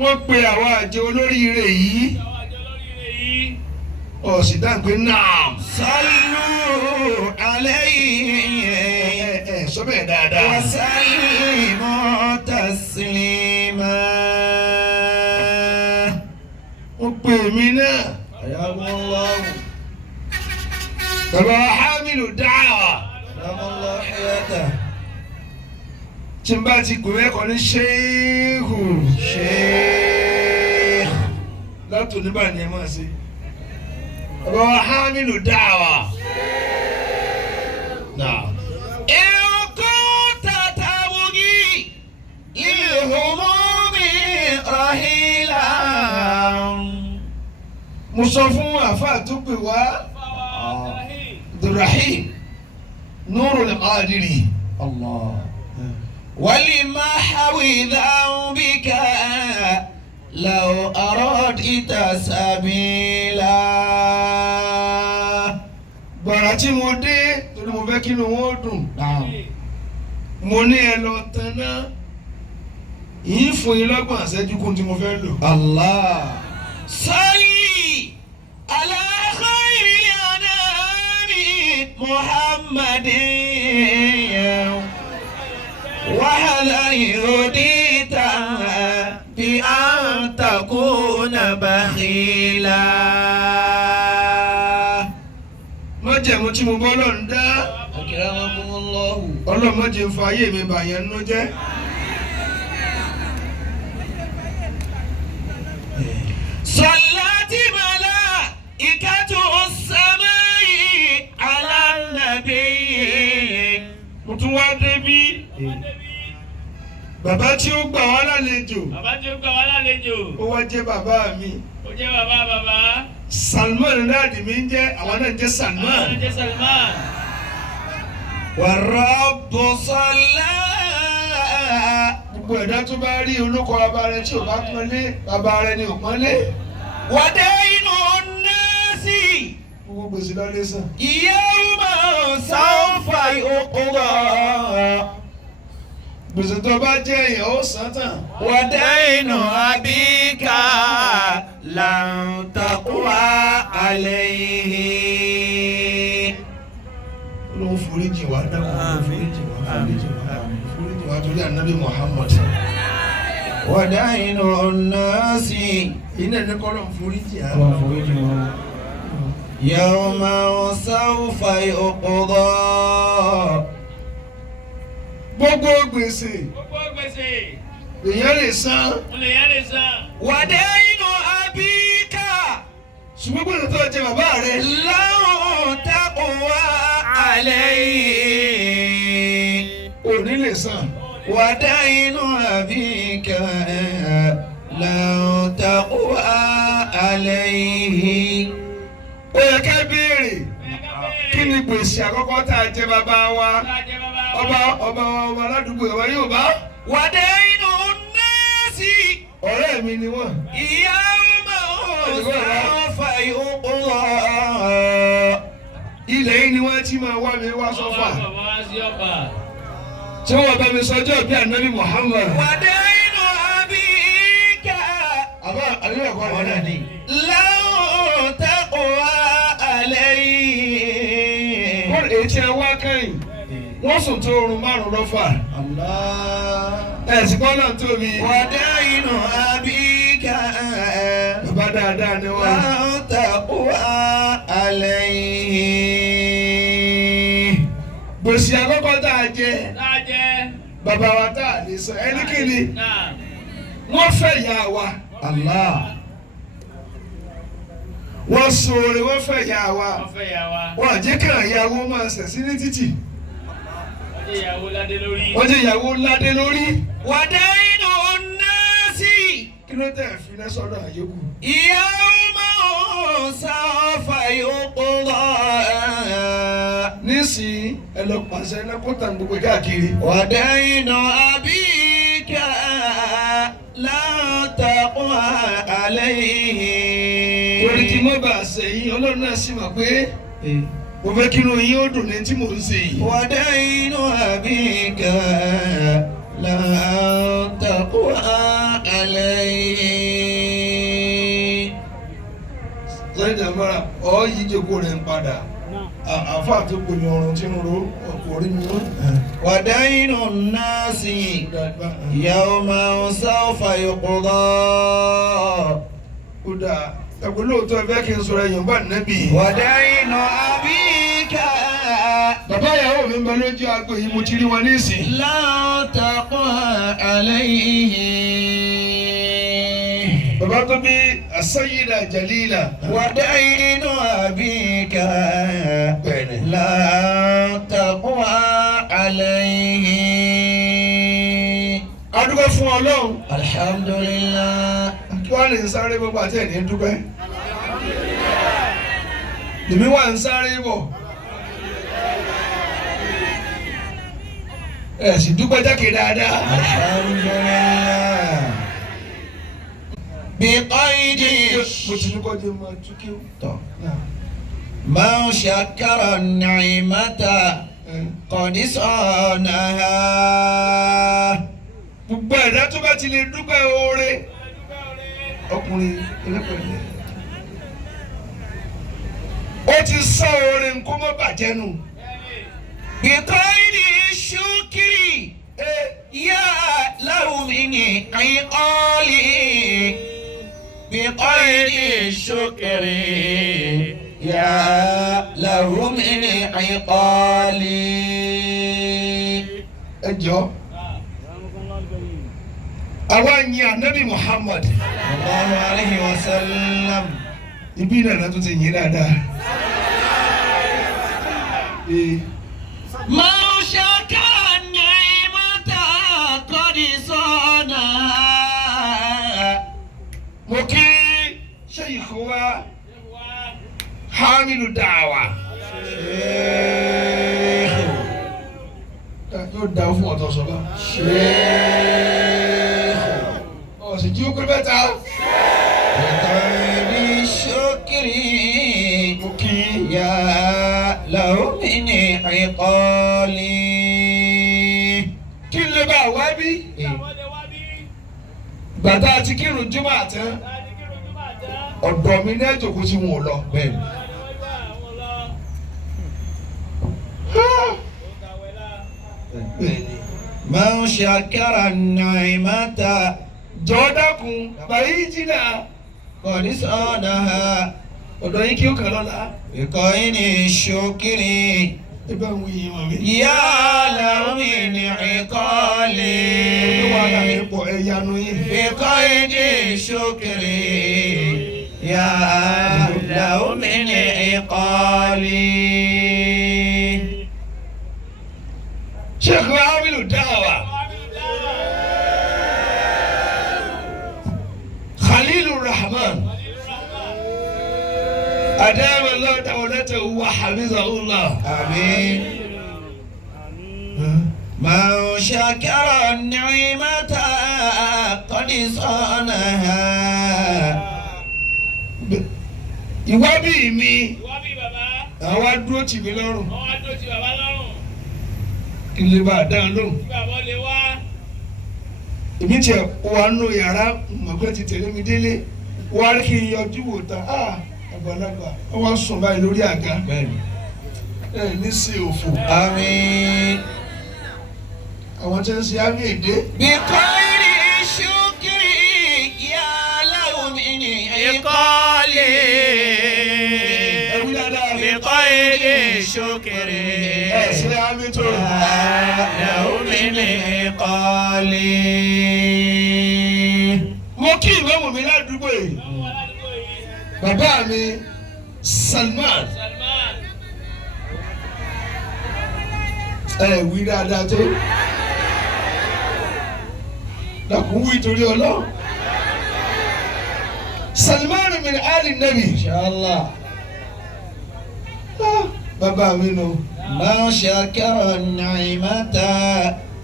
wọ́n pe àwọn àjọ olóríire yìí ọ̀sì dáńgbé náà. Sallu alayhi sọ bẹ́ẹ̀ dáadáa. wa sallimu taslima. wọ́n pe èmi náà. Ayakumullah. bàbá hamilu dáhà. Salamallahu hayata. tí n bá ti gbòòrò ẹ̀kọ́ ní ṣéèkù. Sheikh. látòní bá ní ẹ máa ṣe. bàbá hamilu dáhà. náà. Kunta tabghi lil-humumi rahilan. mo sọ fún àfáà tó pè wá. Abdulrahim Nurul Qadiri. Allah. ولمحو ذنبك لو أردت سبيلا. gbàrà tí mo dé torí mo fẹ́ kí inú wọn dùn. mo ní ẹ lọ tán náà yìí fún yín lọ́gbọ̀n àṣẹ́jú kún tí mo fẹ́ lò. Allah. Salli ala khayril anami Muhammadin wa hal yudita bi an takuna bakhila. májẹ̀mú tí mo bọ́ lọ́n dá Akramakumullahu. ọlọ́mọdé ń fa ayé mi bàyẹn nínú jẹ́. صلت ملائكة السماء على النبي. mo tún wá débí bàbá tí ó gbà wá lálejò Bàbá tí ó gbà wá lálejò. ó wá jẹ́ bàbá mi. Ó jẹ́ bàbá. Salman dáàdì mi ń jẹ́ àwọn náà ń jẹ́ Salman. Àwọn jẹ́ Salman. والرب صلى. gbogbo ẹ̀dá tó bá rí olóko bàbá rẹ tí ò bá pọ́nlé bàbá rẹ ni ò pọ́nlé. ودين الناس gbogbo gbèsè lọ́lé sàn. يوم سوف يقضى. gbèsè tó bá jẹ́ èèyàn ó san tán. ودين أبيك لن تقوى عليه. ló ń foríjì wá dákun ló ń foríjì wá foríjì wá torí ànábì Muhammad. ودين الناس iná ní kọ́ ló ń foríjì á. يوم سوف يقضى. gbogbo gbèsè Gbogbo gbèsè. èèyàn lè san. Wọ́n lè yá lè san. ودين أبيك ṣùgbọ́n gbèsè tó jẹ bàbá rẹ. لن تقوى عليه. ò ní lè san. ودين أبيك لن تقوى عليه. ó yẹ ká béèrè kí ni gbèsè àkọ́kọ́ tá a jẹ bàbá wa ọba aládùúgbò wa yóò bá. ودين الناس ọ̀rẹ́ mi ni wọ́n. يوم سوف يقضى. ilẹ̀ yìí ni wọ́n ti máa wá mi wá sọ́fà. Bàbá wá sí Ọ̀fà. tí wọ́n bá mi sọjọ́ bí ànábì Muhammad. ودين أبيك àbá àbí ẹ̀kọ́ rẹ̀ náà ni. لن تقوى عليه. wọ́n èyí tí a wá kẹ́yìn wọ́n sùn tó oorun márùn-ún lọ́fà. الله. ẹ̀sìn kọ́ náà tóbi. ودين أبيك bàbá dáadáa ni wọ́n. لن تقوى عليه. gbèsè àkọ́kọ́ tá a jẹ Lájẹ́. bàbá wa tá a lè sọ ẹni kìíní Náà. wọ́n fẹ́ ìyá wa. الله. wọ́n ṣoore wọ́n fẹ́ ìyá wa. Wọ́n fẹ́ yà wá. wọ́n àjẹ́ kàn ìyàwó máa ṣẹ̀ sí ní títì. Wọ́n jẹ́ ìyàwó ládé lórí. wọ́n jẹ́ ìyàwó ládé lórí. ودين الناس kí ló tẹ̀ fi iná sọ́dọ̀ àyókù. يوم سوف يقضى. nísìnyí ẹ lọ pàṣẹ iná kó tàn gbogbo káàkiri. ودين أبيك لا تقوى عليه. torí kí mo bá ṣe yín ọlọ́run náà sì mọ̀ pé mo fẹ́ kí inú yín ó dùn ní tí mò ń ṣe yìí. ودين أبيك لا تقوى عليه. mọ́ra ọ́ yìí jẹ́kọ̀ rẹ̀ ń padà àfa tó pèmí ọrùn tí ń ro ọkùnrin mi. ودين الناس يوما سوف يقضى. ó dáa ẹ̀kọ́ lóòótọ́ ẹ fẹ́ kí n sọ̀rọ̀ ẹ̀yìn bá nẹ́bì. ودين أبيك bàbá ìyàwó mi ń bẹ lójú agbo yìí mo ti rí wọn nísìn. لا تقوى عليه. bàbá tó bí Sayyida Jalila. ودين أبيك لا تقوى عليه. a dúpẹ́ fún Ọlọ́run. الحمد لله. kí wọ́n lè sáré gbogbo àti ẹ̀ní dúpẹ́. lèmi wà ń sáré bọ̀. ẹ̀ sì dúpẹ́ jákè dáadáa. الحمد لله. بقيد mo ti dúpẹ́ jẹ́ máa tú kí ó. من شكر النعمة قد صانها. gbogbo ẹ̀dá tó bá ti lè dúpẹ́ oore. ọkùnrin ẹlẹ́pẹ̀lẹ́. ó ti sá oore nkó má bàjẹ́ nù. بقيد الشكر يا له من عقال. بقيد الشكر يا له من عقال. ẹ jọ. àwa yin anabi Muhammad. الله عليه وسلم. ibi ìdáná tó ti yin dáadáa. ما شكر النعمة قد صانها. mo kí sheikh wa hamilu da'wa. yóò dá fún ọ̀tọ̀ sọ́ba. ọ̀sìn jí ó pé bẹ́ta. بقيد الشكر mo kí يا له من عقال. kí n lè bá wá bí. gbàtà àti kírun jùmọ̀ àtẹ́. ọ̀dọ̀ mi ní ẹ̀jọ̀kọ́ tí wọn ò lọ. بل من شكر النعمة jọ dákun bàyí jìnnà. قد صانها. ọ̀dọ̀ yín kí ó kàn lọ́la. بقيد الشكر ẹ bá ń wí yín mọ̀ mi. يا له من عقال. olúwa là ń pọ̀ ẹ̀yánu yín. بقيد الشكر يا له من عقال. sheikh hamilu da'wa. Khalilur Rahman. أدام الله دولته وحفظه الله. آمين. من شكر النعمة قد صانها. ìwábí mi Ìwábí bàbá. àwa dúró tì mí lọ́rùn. Wọ́n wá dó ti bàbá lọ́rùn. kí lè bá a dán lóhùn. Kí bàbá lè wá. èmi tiẹ̀ wà nù yàrá mọ̀gbẹ́ ti tẹ̀lé mi délé wà á kí n yọjú wò tán àgbàlagbà wọ́n wá sùn báyìí lórí àga ẹ̀ ní sí òfò. آمين. àwọn tí ń ṣe àmì èdè. بخير الشكر يا له من عقال. ẹ̀wí dáadáa. بخير الشكر ẹ̀ ṣe àmì tó. يا له من عقال. mo kí ìmọ̀mù mi ládùúgbò yìí. Wọ́n wá ládùúgbò yìí. bàbá mi Salman. Salman. wí dáadáa tó. dàkún wí torí Ọlọ́run. Salman min ali nabi. إن شاء الله. bàbá mi nù. من شكر النعمة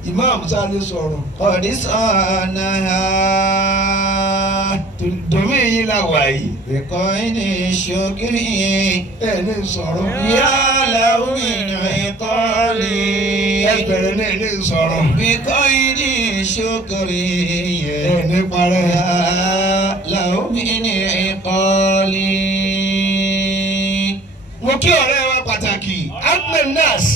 Imam sáré sọ̀rọ̀. قد صانها. dòmí yín la wà yìí. بقيد الشكر ní sọ̀rọ̀. يا له من عقال. bẹ̀rẹ̀ náà ní sọ̀rọ̀. بقيد الشكر ní parẹ́. يا له من عقال. kí ọ̀rẹ́ wa pàtàkì Agba nas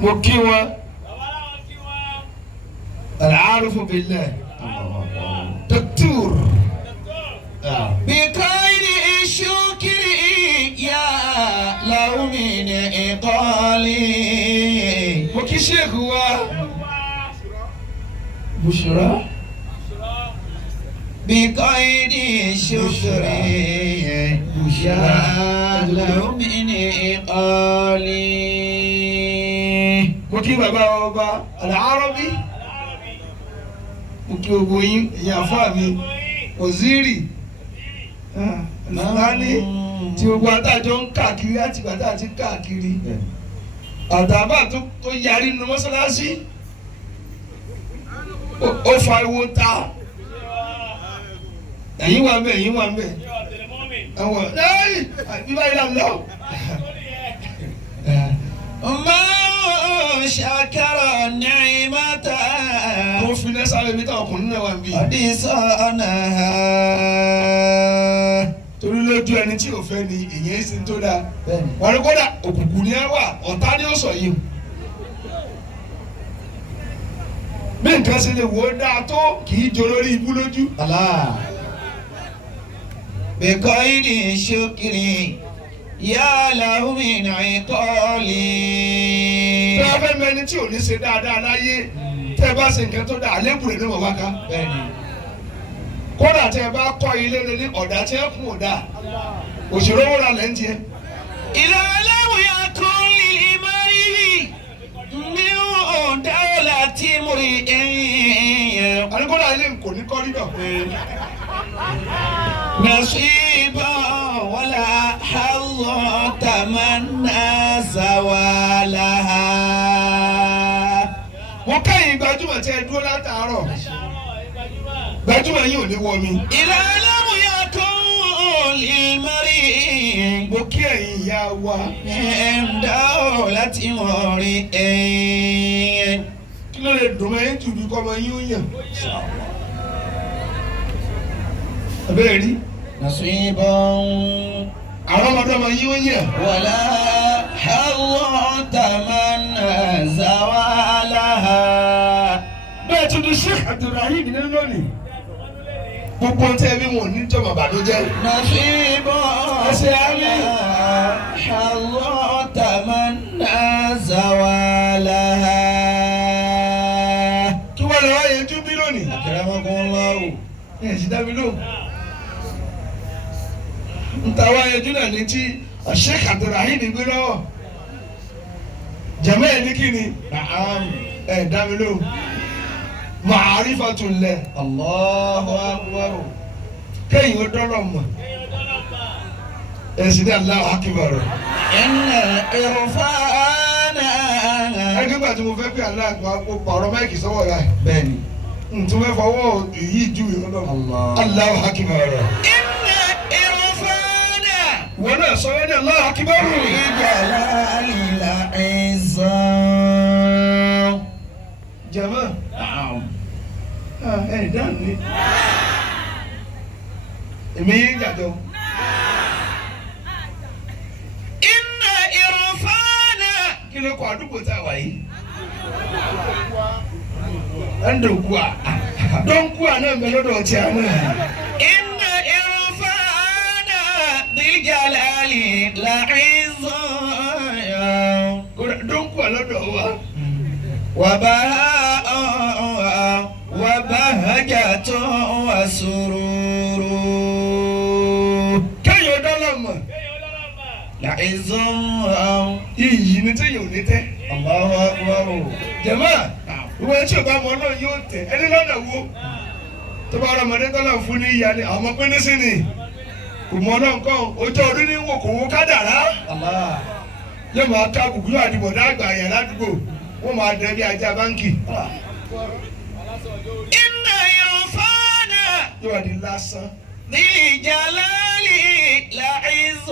mo kí wọn al-arifu billah Dr. بخير الشكر يا له من إقالي mo kí sheikh wa Bushra بخير الشكر يا له من إقالي mo kí bàbá ọba al-Arabi mo kí gbogbo yín ìyá àfáà mi Oziri Nani tí gbogbo àtàjọ ń káàkiri àti bàtà àti káàkiri àtàbà tó yarí nínú mọ́sálásí ó fa ewo ta ẹ̀yin wà mẹ́ ẹ̀yin wà mẹ́ ẹ̀wọ̀n ẹ̀yìn bíbá yìí làm lọ. ما شكر النعمة mo fi ní sáré mi táwọn ọkùnrin náà wà bí. قد صانها torí lójú ẹni tí ò fẹ́ ni èyàn ń sin tó dáa wọn ni kódà òkùnkùn ni ẹ wà ọ̀tá ni ó sọ yìí bí nǹkan ṣe lè wò ó dáa tó kì í jọ lórí ibú lójú. بخير الشكر يا له من عقالي. bí wọ́n fẹ́ mẹ́ni tí ò ní ṣe dáadáa láyé tẹ́ ẹ bá ṣe nǹkan tó dáa àlébù rẹ̀ ní wọ́n wá ká. kódà tẹ́ ẹ bá kọ́ ilé rẹ̀ ní ọ̀dà tí ẹ kún ọ̀dà òṣèré owó ra lẹ́ńtì ẹ. إذا لم يكن للإمام من دولة امرئ àníkọ́dà ilé kò ní kọ́rídọ̀. نصيبا ولا حظ تمنى زوالها. mo kẹ́yìn gbajúmọ̀ tí ẹ dúró látàárọ̀ gbajúmọ̀ yìí ò ní wọ mi. إذا لم يكن للمرء mo kí ẹ̀yin ìyá wa. من دولة امرئ kí ló lè dùn mọ́ ẹ́ jù bí kọ́ ọmọ yín ó yàn. abẹ́rẹ́ rí نصيبا àwọn ọmọdé ọmọ yín ó yàn. ولا حظ تمنى زوالها. bẹ́ẹ̀ tún ní Sheikh Abdulrahim nínú lónìí gbogbo ohun tí ẹbí wọn ò ní jọmọ bàdójẹ́. نصيبا أسألي. حظ تمنى زوالها. kí wọ́n lè wáyé ojú bí lónìí. أكرمكم الله. ẹ̀ sì dábí lóhùn. nta wáyé ojú náà ní tí Sheikh Abdulrahim gbé lọ́wọ́ jẹ̀mọ́ ẹ̀ ní kíni. نعم. ẹ̀ dábí lóhùn. Ma'rifatullah. الله أكبر. kéyìn ó dọ́rọ̀ mọ̀ ẹ̀sìn ní Allahu Akbar. إن الإرفان. ẹgbẹ́ gbà tí mo fẹ́ pé aláàgbà ó pààrọ̀ máìkì sọ́wọ́ rẹ̀ بني. ntí wọ́n fọwọ́ èyí ju ìrọ̀lọ́ Allahu Akbar. إن الإرفان. wọn náà sọ wọ́n ní Allahu Akbar. بجلال العزة. jama نعم. ẹ̀ dáhùn ní. èmi yín jàjọ. إن الإرفان. kí ló kọ àdúgbò tá a wà yìí. ẹ̀ ń dòkú à dọ́nkú à náà mẹ́lọ́dọ̀ ọtí à náà. إن الإرفان بجلال العزة. dọ́nkú à lọ́dọ̀ wa. وبهاء وبهجة وسرور. kéyìn ó dọ́lọ̀ mọ̀ العز. iyì ni téyìn ò ní tẹ́. الله أكبر. jama ìwé tí o bá mọ náà yóò tẹ ẹni lọ́nà wo tó bá rọ ọmọdé tọ́lá fún ní ìyá ni àwọn pín ní sí ni kò mọ náà nǹkan ojú ọdún ní wò kò wó kádàrá الله. yóò máa ká bùkú yóò àdìbọ̀dá àgbà àyà ládùúgbò wọ́n máa dẹ bí ajá báńkì إن الإرفان yóò àdì lásán بجلال العز.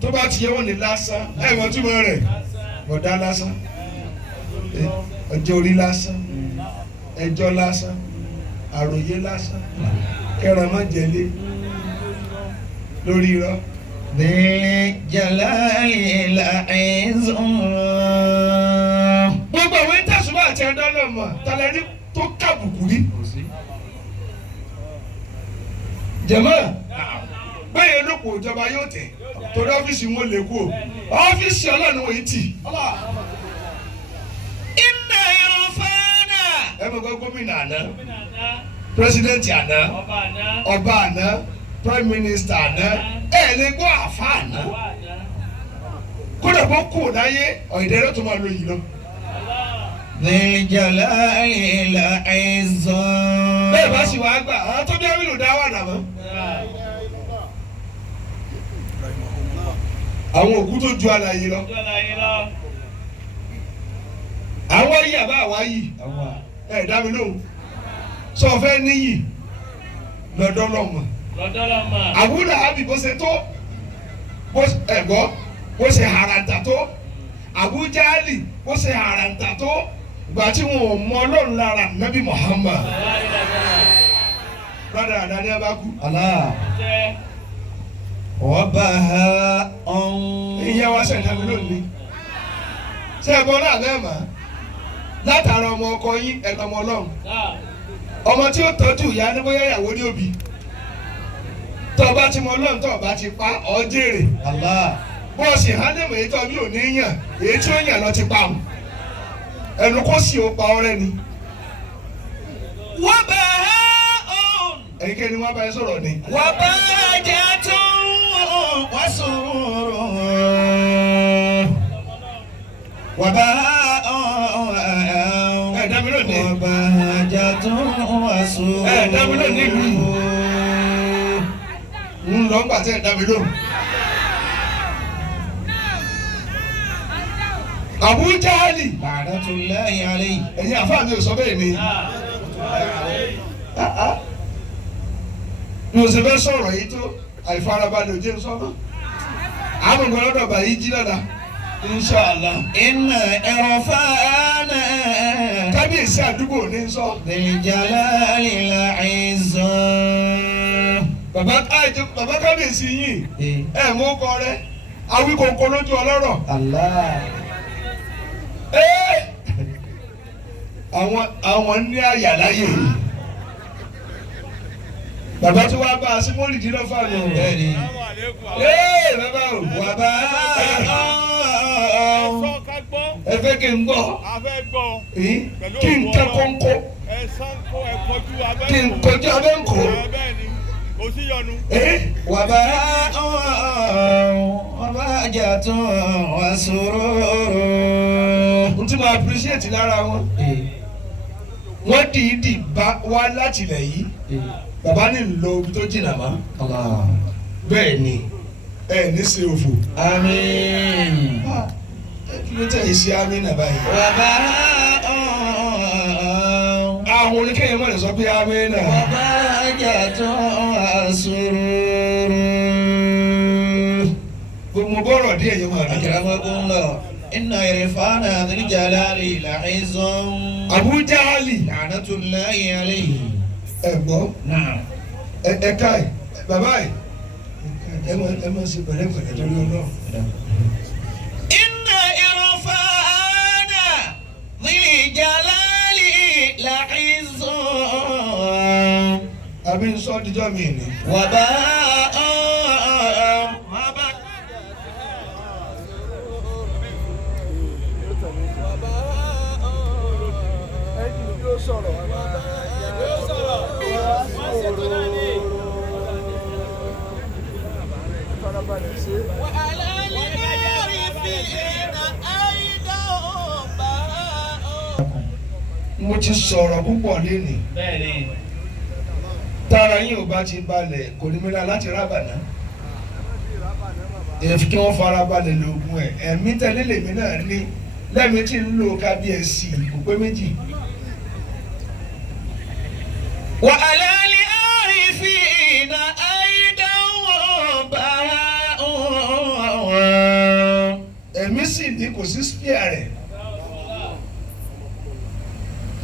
tó bá ti yẹ wọ́n ní lásán ẹ̀ wọ́n túmọ̀ rẹ̀ bọ̀dá lásán ọjọ́ orí lásán ẹjọ́ lásán àròyé lásán kẹrànmọ́jẹlé lórí irọ́. ذي الجلال العظيم. gbogbo àwọn ìtàsùnmọ́ àti ẹ̀dọ́ náà mọ̀ tálẹ́ rí tó kàbùkù rí. jẹ̀mọ́ bẹ́ẹ̀ lóko ìjọba yóò tẹ̀ torí ọ́fíìsì wọn lè kú o ọ́fíìsì ọlọ́run wòye tì. Inna irfana. ẹ mọ̀ gbọ́ gómìnà àná pírẹsidẹ́ǹtì àná ọba àná prime minister àná ẹ lè gbọ́ àfa àná kódà bó kù láyé ọ̀ìdẹ́rẹ́ tó máa lo yìí lọ. ذي الجلال العظيم. bẹ́ẹ̀ bá sì wá gbà àwọn tó bí amílò dá wà dàmọ́. àwọn òkú tó ju àlàyé lọ. àwọn yìí àbá àwa yìí ẹ dá mi lóhùn sọ fẹ́ níyì lọ́dọ̀ lọ́mọ. àbúrò àbí bó ṣe tó ẹ̀gbọ́ bó ṣe haranta tó àbújáàlì bó ṣe haranta tó gbà tí wọn ò mọ ọlọ́run lára nàbí Muhammad lọ́dọ̀ àdáni ẹ bá kú. وبهاء. ìyẹn wá ṣẹ̀dá mi lónìí ṣé ẹ bọ́ náà lẹ́ẹ̀mà látara ọmọ ọkọ yín ẹ̀ka ọmọ ọlọ́run ọmọ tí ó tọ́jú ìyá ní bóyá ìyàwó ní òbí tọ́ba tí mo ọlọ́run tọ́ba ti pa ọ́ jèrè bọ́ọ̀sì hánẹ́mù èyí tó bí ò ní yàn èyí tí ó yàn lọ ti pa mu ẹnu kó sì ó pa ọ̀rẹ́ ni. وبهاء. ẹnikẹ́ni wọ́n bá yẹn sọ̀rọ̀ ni. وبهجة وسرور. وبهاء. ẹ̀dá mi lónìí. وبهجة وسرور. ẹ̀dá mi lónìí. ń lọ ń gbàtẹ́ ẹ̀dá mi lónìí. Abu Jahali. La'natullahi alayhi. ẹ̀yin àfáà mi ò sọ bẹ́ẹ̀ ni. mi ò sì fẹ́ sọ̀rọ̀ yìí tó àìfarabalẹ̀ òjé sọ́nà. àwọn ọmọ ọlọ́dọ̀ bá yìí jí lọ́la. inṣàlá. Inna irfana. kábíyèsí àdúgbò ní sọ. Dhil jalali al-izzam. bàbá kábíyèsí yìí ẹ̀ mú kọ rẹ awíkòǹkò lójú ọlọ́rọ̀. Allah. àwọn ní àyà láyè bàbá tí wàá bá a sí mọ́lìdí lọ́fà lọ. Bẹ́ẹ̀ni. bàbá o. Wàbá. ẹ fẹ́ kí n gbọ́. kí n kẹ́ kọ́ńkọ́. kí n kọjú abẹ́ ń kọ́. Wàbá. Wabahjatun wa surur. n tí mo appreciate lára wọn. wọ́n dìídì bá wá láti ilẹ̀ yìí. bàbá ní lọ ibi tó jìnnà mọ́. bẹ́ẹ̀ ni ẹ ní ṣe òfò. Àmín. kí ló tẹ̀ yìí ṣe àmín náà báyìí. Wàbá. àwọn oníkẹ́yìn mọ̀ ní sọ pé àmín náà. Wabahjatun wa surur. gbogbo bọ́rọ̀ díẹ̀ yẹn máa dùn. Akramakumullah. Inna irfana dhil jalali al-izzam. Abu Jahali. La'natullahi alayhi. ẹ gbọ́ Na'am. ẹ ká ẹ bàbá ẹ máa ṣe pẹ̀lẹ́pẹ̀lẹ́ torí Ọlọ́run. Inna irfana dhil jalali al-izzam. àbí ń sọ díjọ́ mi ni. Wàbá. mo ti sọ̀rọ̀ púpọ̀ lénìí. tára yín ò bá ti balẹ̀ kò ní mìíràn láti rábàná. èyí kí wọ́n fara balẹ̀ lóògùn ẹ̀ ẹ̀mí tẹ̀lé lèmi náà ní lẹ́mi tí ń lo kábíyèsí kò pé méjì. وعلى العارفين أيضا وبهاء. ẹ̀mí sì ní kò sí spíà rẹ̀.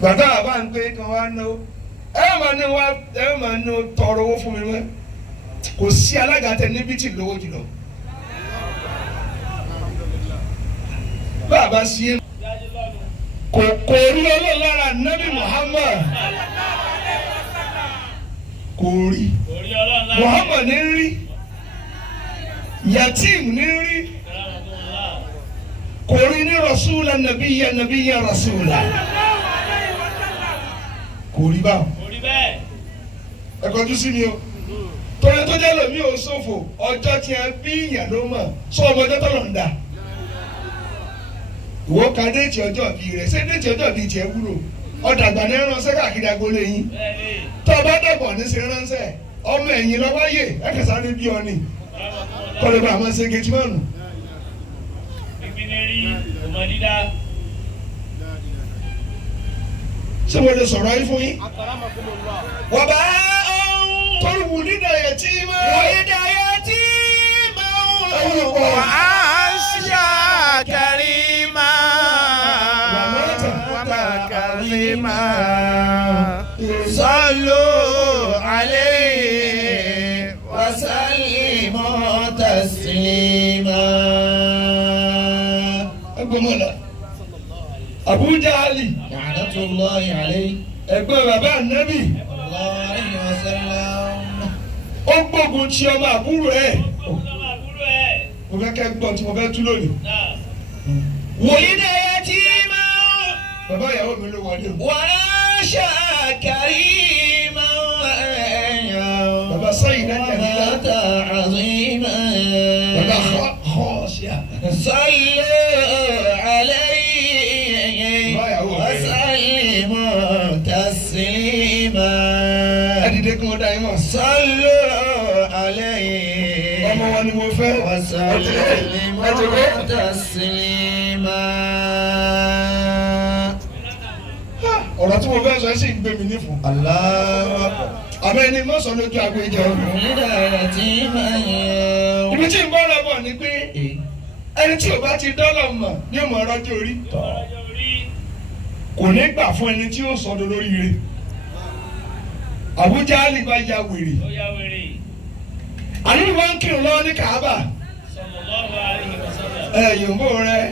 gbàtà àbá ń pé kí wọ́n á ná ẹ máa ní tọrọ owó fún mi mọ́ kò sí alága tẹ níbi tí lówó jùlọ. bàbá sí kò rí Ọlọ́run lára Nabi Muhammad kò rí Muhammad ní rí yatim ní rí kò rí ní rasúlà nabiyya rasúlà kò rí báwọn ẹ̀kọ́ tó sí mi o torí tó jẹ́ lómi ò ṣòfò ọjọ́ tí a bí ìyàn ló mọ̀ sọ ọmọ ọjọ́ tọ́lọ̀ ń dà ìwọ ka déètì ọjọ́ bí rẹ̀ ṣé déètì ọjọ́ bí tiẹ̀ wúlò ọ̀dàgbà ní ránṣẹ́ káàkiri agboolé yín tó o bá dẹ̀bọ̀ ní ṣe ránṣẹ́ ọmọ ẹ̀yìn lọ́wọ́ yè ẹ̀kẹ́sà ní bí ọ ni kọ́lé bá a máa ṣe gẹ̀tì mọ́nù. ṣé mo lè sọ̀rọ̀ yín fún yín. wà bá torí wù ní dàyẹ̀ tí mà. wù ní dàyẹ̀ tí mà wà á ṣá kàrímà wà má kàrímà sallu alayhi wa sallimu taslima. ẹgbẹ́mọ̀lá Abu Jahali la'natullahi alayhi ẹgbẹ́ bàbá Ànábì ó gbógun ti ọmọ àbúrò ẹ̀ mo fẹ́ kẹ́ gbọ́ tí mo fẹ́ tú lónìí. wòlídà yẹ tí máa bàbá ìyàwó mi ló wọlé o. wàá ṣàkàrí máa ẹ̀yàn. bàbá sẹ́yìn náà jẹ́ nígbà. bàbá àzìmá. bàbá kọ́ ṣíà. sallu alayhi wa sallimu taslima. ẹ̀dìdẹ́ kí wọ́n dá yín mọ̀. sallu alayhi. ọmọ wọn ni mo fẹ́. wa sallimu taslima. ọ̀rọ̀ tí mo fẹ́ sọ ẹ́ sì ń gbé mi nífun. àmọ́ ẹni mọ́ sọ lójú agbo ìjọ ọ̀gbìn. ibi tí ń bọ́ lọ bọ̀ ni pé ẹni tí ò bá ti dọ́là mọ̀ ní ọmọ ọlọ́jọ́ orí kò ní gbà fún ẹni tí ó sọdọ̀ lórí rẹ̀. Abu Jahali bá ya wèrè. àní wọ́n ń kírun lọ́wọ́ ní Kaaba. yòǹbó rẹ̀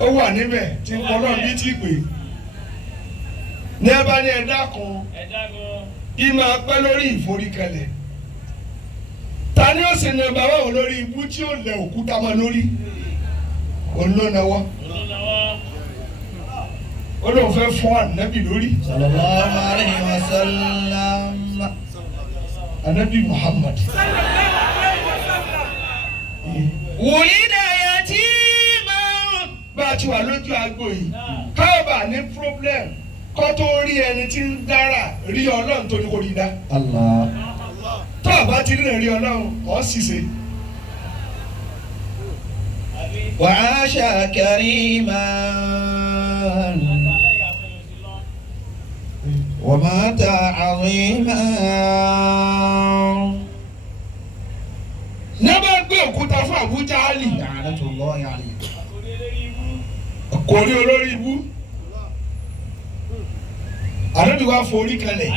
ó wà níbẹ̀ tí ń pọnà bí tí pè ní ẹ bá ní ẹ dákun ìmọ̀ apẹ́ lórí ìforíkalẹ̀ ta ni ó sì ní bàbá òun lórí ibú tí ó lẹ òkúta mọ́ lórí olónàwọ́ ó lóun fẹ́ fún ànábì lórí sallallahu alayhi wa sallam. ànábì Muhammad. wòlídà yẹ tí máa. bá a ti wà lójú agbo yìí káàbà ní problem kó tó rí ẹni tí ń dára rí Ọlọ́run tó ní kó rí dá. tó o bá ti rí Ọlọ́run ọ̀ ṣìṣe. wàá karima wa mata azima. ní a bá gbé òkúta fún Abu Jahali la'natullahi alayhi. kò rí olórí ibú ànábì wá forí kalẹ̀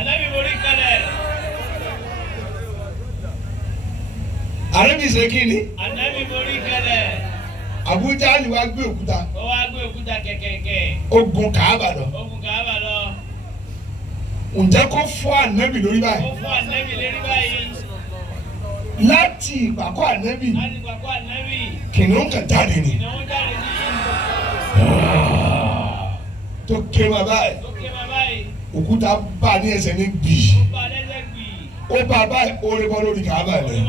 ànábì ṣe kí ni Abu Jahali wá gbé òkúta ó gun Kaaba lọ ǹjẹ́ kó fọ́ ànábì lórí báyìí láti ìpàkọ́ ànábì kìnìún kan jáde ni tó ké ma báyìí òkúta bá ní ẹsẹ̀ ní gbì ó bá báyìí ó rí bọ́ lórí Kaaba rẹ̀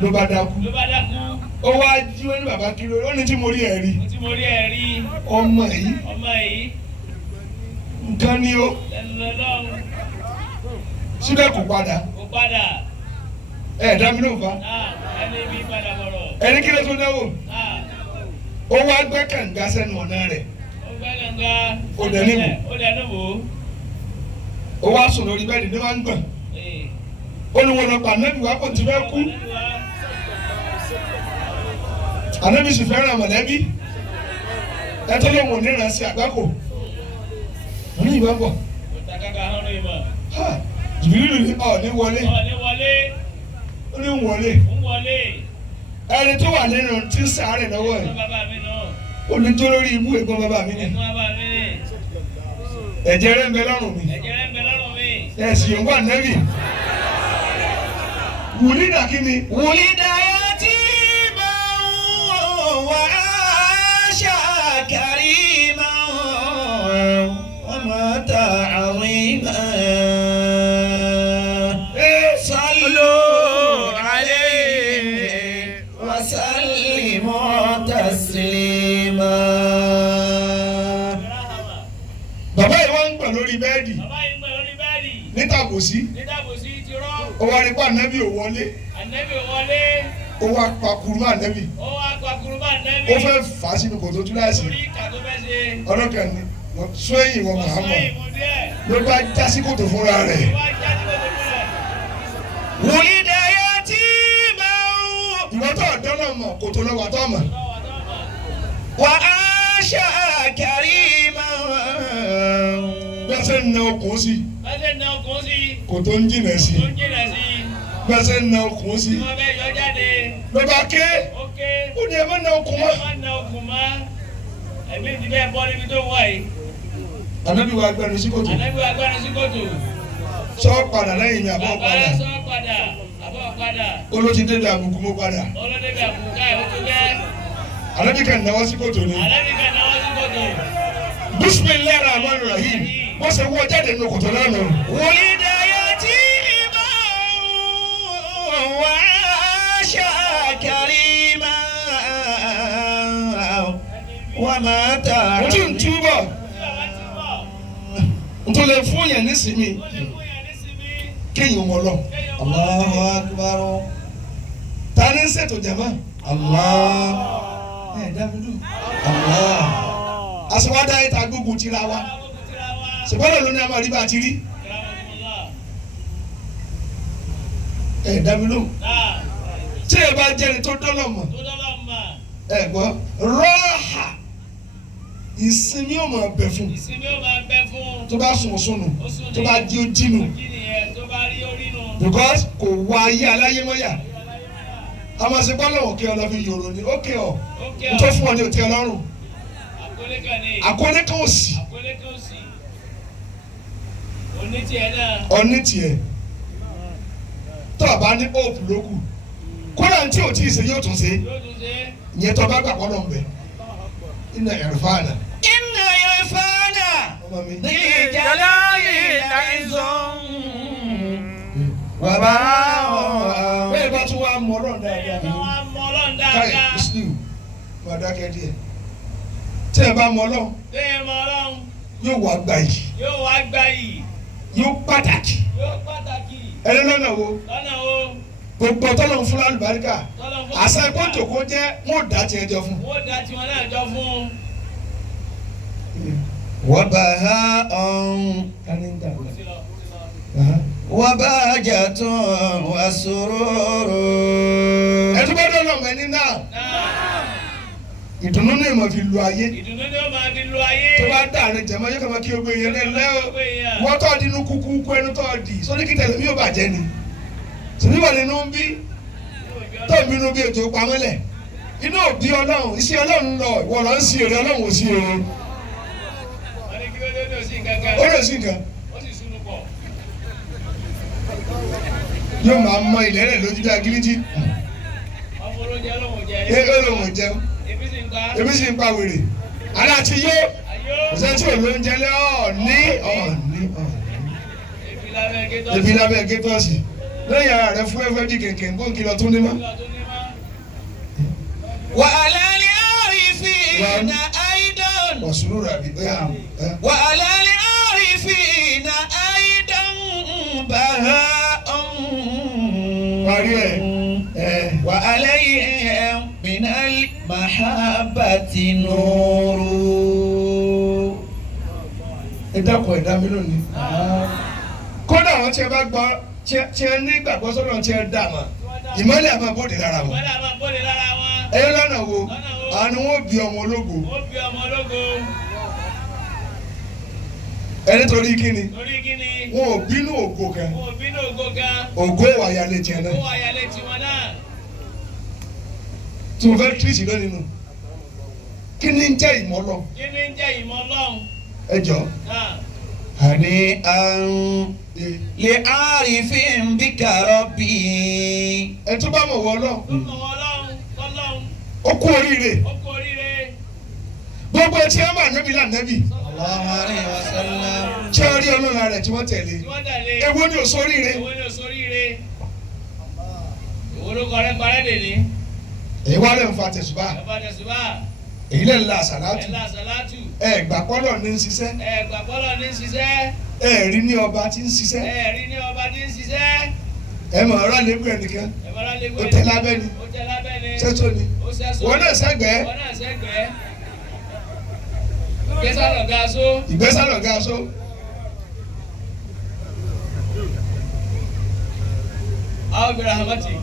ló bá dákú ó wá jí ó ní bàbá kiri ó ní tí mo rí ẹ̀ rí ọmọ yìí nǹkan ni ó síbẹ̀ kò padà ẹ̀ dá mi ló fa ẹni kí ló tó dáwọ́ ó wá gbẹ́ kànga sẹ́nu ọ̀nà rẹ̀ ó dẹ̀ níbò ó wá sùn lórí bẹ́ẹ̀dì ní wá ń gbọ̀n ó ní wọn lọ pa ànábì wá kò tí fẹ́ kú ànábì sì fẹ́ràn mọ̀lẹ́bí ẹ tó lóun ò ní ìrànṣẹ́ àgbákò ní ìbọn bọ̀ jìbìrìlù ní ní wọlé ní wọlé. ó ní wọlé ń wọlé. ẹni tó wà nínú tí ń sàárẹ̀ lọ́wọ́ ẹ̀ ẹ̀gbọ́n bàbá mi náà. ó ní tó lórí ibú ẹ̀gbọ́n bàbá mi ni ẹ̀gbọ́n bàbá mi ní. ẹ̀jẹ̀ rẹ̀ ń bẹ lọ́rùn mi ẹ̀jẹ̀ rẹ̀ ń bẹ lọ́rùn mi. ẹ̀sìn yòówù ànẹ́bì wùlí dàkíní ولد يتيما وعاش كريما ومات عظيما صلوا عليه وسلموا تسليما. bàbá yìí wọ́n ń gbà lórí bẹ́ẹ̀dì bàbá yìí ń gbà lórí bẹ́ẹ̀dì. nítàbòsí nítàbòsí ti rọ́. ó wá rí pa ànẹ́bì ò wọlé ànẹ́bì wọlé. ó wá pa kùrú ànẹ́bì ó wá pa kuruma ànẹ́bì. ó fẹ́ fà á sínú kòtò túláàsì torí ìkà tó fẹ́ ṣe. ọlọ́kàn ni wọ́n sún ẹ̀yìn wọn wọ́n sọ Muhammad ìmú díẹ̀. ló bá já sí kòtò fúnra rẹ̀ wọ́n á jáde lọ́dọ̀ fún ẹ̀. ولد يتيما ìwọ́n tó ọ̀dọ́ náà mọ̀ kòtò lọ́wọ́ àtọ́ mọ̀ lọ́wọ́ tó mọ̀. وعاش كريما. bẹ́ẹ̀ sẹ́ ń na okùn sí bẹ́sẹ̀ ní ọkùnrin sí. kòtò ń jìnà sí tó ń jìnà sí. bẹ́ẹ̀ sẹ́ ń na okùn sí tí wọ́n fẹ́ yọ jáde. ló bá ké ó ké. ó ní ẹ má na okùn mọ́. ẹ má na okùn mọ́. ẹ̀mí ti bẹ́ẹ̀ bọ́ níbi tó wà yìí. ànábì wa gbẹnu sí kòtò ànẹ́bì wa gbára sí kòtò. sọ padà lẹ́yìn mi àbọ̀ bàbá padà sọ padà. àbọ̀ padà. olóòtú débi àbùkù mo padà olódébí àbùká ẹ̀ ó tó bẹ́ẹ̀. ànábì kan náwó sí kòtò ni ànẹ́bì kan náwó sí kòtò. bismillahir rahmanir rahim wọ́n ṣe wọ́ jáde nínú kòtò lánàá ولد يتيما وعاش كريما ومات mo tún ń túbọ̀ tí bàbá ti bọ̀. n tó lè fún yẹn nísìmí ó lè fún yẹn nísìmí. kéèyàn wọ̀ lọ. kéèyàn wọ́n الله أكبر ta ni ń ṣètò jàmá الله ẹ̀ dábìlú الله àṣewádá yìí ta gbógun tira wa ṣèpọ́nà ló ní a máa rí bá a ti rí ẹ̀ dábìlú tí ẹ bá jẹ́ni tó dọ́lọ̀ mọ̀ ẹ gbọ́ rọ́ọ̀hà ìsinmi ò máa bẹ fún ìsinmi ó máa bẹ fún. tó bá sùn sùnù tó bá di ojínú kí nìyẹn tó bá rí orí nù. because kò wá ayé aláyé mọ́yà àmọ́ ṣe pọ́nlọ̀ òkè ọ lọ fi yòrò ni ókè ọ ókè n tó fún ọ ní òtí ọlọ́run àkọlé kan ní. àkọlé kan ò sí àkọlé kan sí. onítìẹ náà. ọní tiẹ̀ tó o bá ní hope lókù kódà tí o tí ì ṣe yóò tún ṣe yóò tún ṣe. ìyẹn tó o bá gbà pọ́ lọ́n bẹ̀ iná ẹ̀rọ̀fáànà إن يفانا ọmọ mi ذي جلال عز وباء bẹ́ẹ̀ bá tún wá mọ ọlọ́run dáadáa wọ́n á mọ ọlọ́run káyọ̀ dáadáa. muslim wà dákẹ́ díẹ̀ tí ẹ bá mọ ọlọ́run téèyàn mọ ọlọ́run yóò wá gbà yìí yóò wá gbà yìí. yóò pàtàkì yóò pàtàkì. ẹni lọ́nà wo lọ́nà wo. gbogbo tọ́lọ̀ ń fún lálùbáríkà tọ́lọ́ fún. àṣà ìkóńtò kó jẹ́ wọn ò dá tiẹ̀ jọ fún. wọ́n da tiwọn náà jọ fún. وبهاء وبهجة وسرور ẹtú bá dọ́nà ọmọ ẹni náà náà ìdùnnú ní ìmọ̀ fi lu ayé ìdùnnú ni ó máa fi lu ayé. tó bá dàrin jẹ̀mọ́ yóò kọ́ máa kí o gbé yẹn lẹ́lẹ́ o wọ́n tọ́ di inú kúkú kú ẹnu tọ́ di sóní kí tẹ̀lé mi yóò bàjẹ́ ni sòníwà nínú ń bí tó ń bínú bí ètò pamẹ́lẹ̀ inú òbí ọlọ́run iṣẹ́ ọlọ́run lọ ìwọ lọ ń sí èrè ọlọ́run ò sí èrè wọ́n ní kí ló dé ní òsì kankan. ó lè sí nǹkan ó sì súnú pọ̀. yóò máa mọ ilẹ̀ rẹ̀ lójú bí agilítì ọmọ olóúnjẹ lòun jẹ. ẹ lóun ò jẹun ebi sì ń pa. èmi sì ń pa wèrè aláàtí yó ayó. ọ̀sẹ̀ tí òun ló ń jẹlé ọ̀ọ́ní ebi lábẹ́ gétọ́. ebi lábẹ́ gétọ́ọ̀sì lẹ́yìn ara rẹ̀ fún ẹ̀fẹ́ bí kẹ̀kẹ́ nǹkan kìlọ̀ tún ní mọ́. وعلى العارفين أيضا ọ̀sùnrù ràbí bóyá وعلى العارفين أيضا بهاء parí ẹ̀ وعليهم من المحبة نور ẹ dákun ẹ̀dá mi lónìí. kódà àwọn tí ẹ bá gbọ́ tí ẹ ní ìgbàgbọ́ sọ́dọ̀ tí ẹ dà mọ́ ìmọ́lẹ̀ àmọ́ bòde lára wọn. wọ́n dà máa bọ́lẹ̀ lára wọn. ẹ lọ́nà wo àánú wọn bí ọmọ ológo ó bí ọmọ ológo. ẹni torí kíni Torí kíni? wọn ò bínú ògo kan Wọn ò bínú ògo gan. ògo wàyálé tiẹ̀ náà Ó wà yálé tiwọn náà. tí mo fẹ́ tírìsì lónìí nù kí ni ń jẹ́ ìmọ̀ lọ Kí ni ń jẹ́ ìmọ̀ Ọlọ́run? ẹ jọ Náà. هنيئا لعارف بك ربي. ẹ tó bá mọ̀ wọ́ lọ Tó mọ̀ Ọlọ́run, Ọlọ́run, ó kú oríire ó kú oríire. gbogbo ẹtí ẹ máa nẹ́bí là nẹ́bí الله عليه وسلم. tí wọ́n rí ọlọ́run rẹ̀ tí wọ́n tẹ̀lé Tí wọ́n tẹ̀lé. èwo ni ò sóríire Èwo ni òṣòríire? Èwo ló kọrẹ́ parẹ́ dèní? èyí wá lẹ̀ ń fa tẹ̀sùbá Ẹ̀fọ́ tẹ̀sùbá. èyí lẹ̀ ń la àsàlátù Ẹ̀la sàlátù. ẹ gbà pọ́lọ̀ ní ń ṣiṣẹ́ Gbàgbọ́lọ̀ ní ṣiṣẹ́. ẹ rí ní ọba tí ń ṣiṣẹ́ Rí ní ọba tí ń ṣiṣẹ́. ẹ mọ̀ ọ̀rọ̀ lẹ́gbẹ̀ẹ́ nìkan Ẹ̀fọ́lá lé ó tẹ lábẹ́ ni Ó tẹ lábẹ́ ni. ṣẹ́tò ni Ó ṣẹ́sọ. wọn náà sẹ́gbẹ̀ẹ́ Wọ́n náà sẹ́gbẹ̀ẹ́. Gbẹ́sàlọ̀ ga só. ìgbésàlọ̀ ga so Àwọn obìnrin àmọ́tì.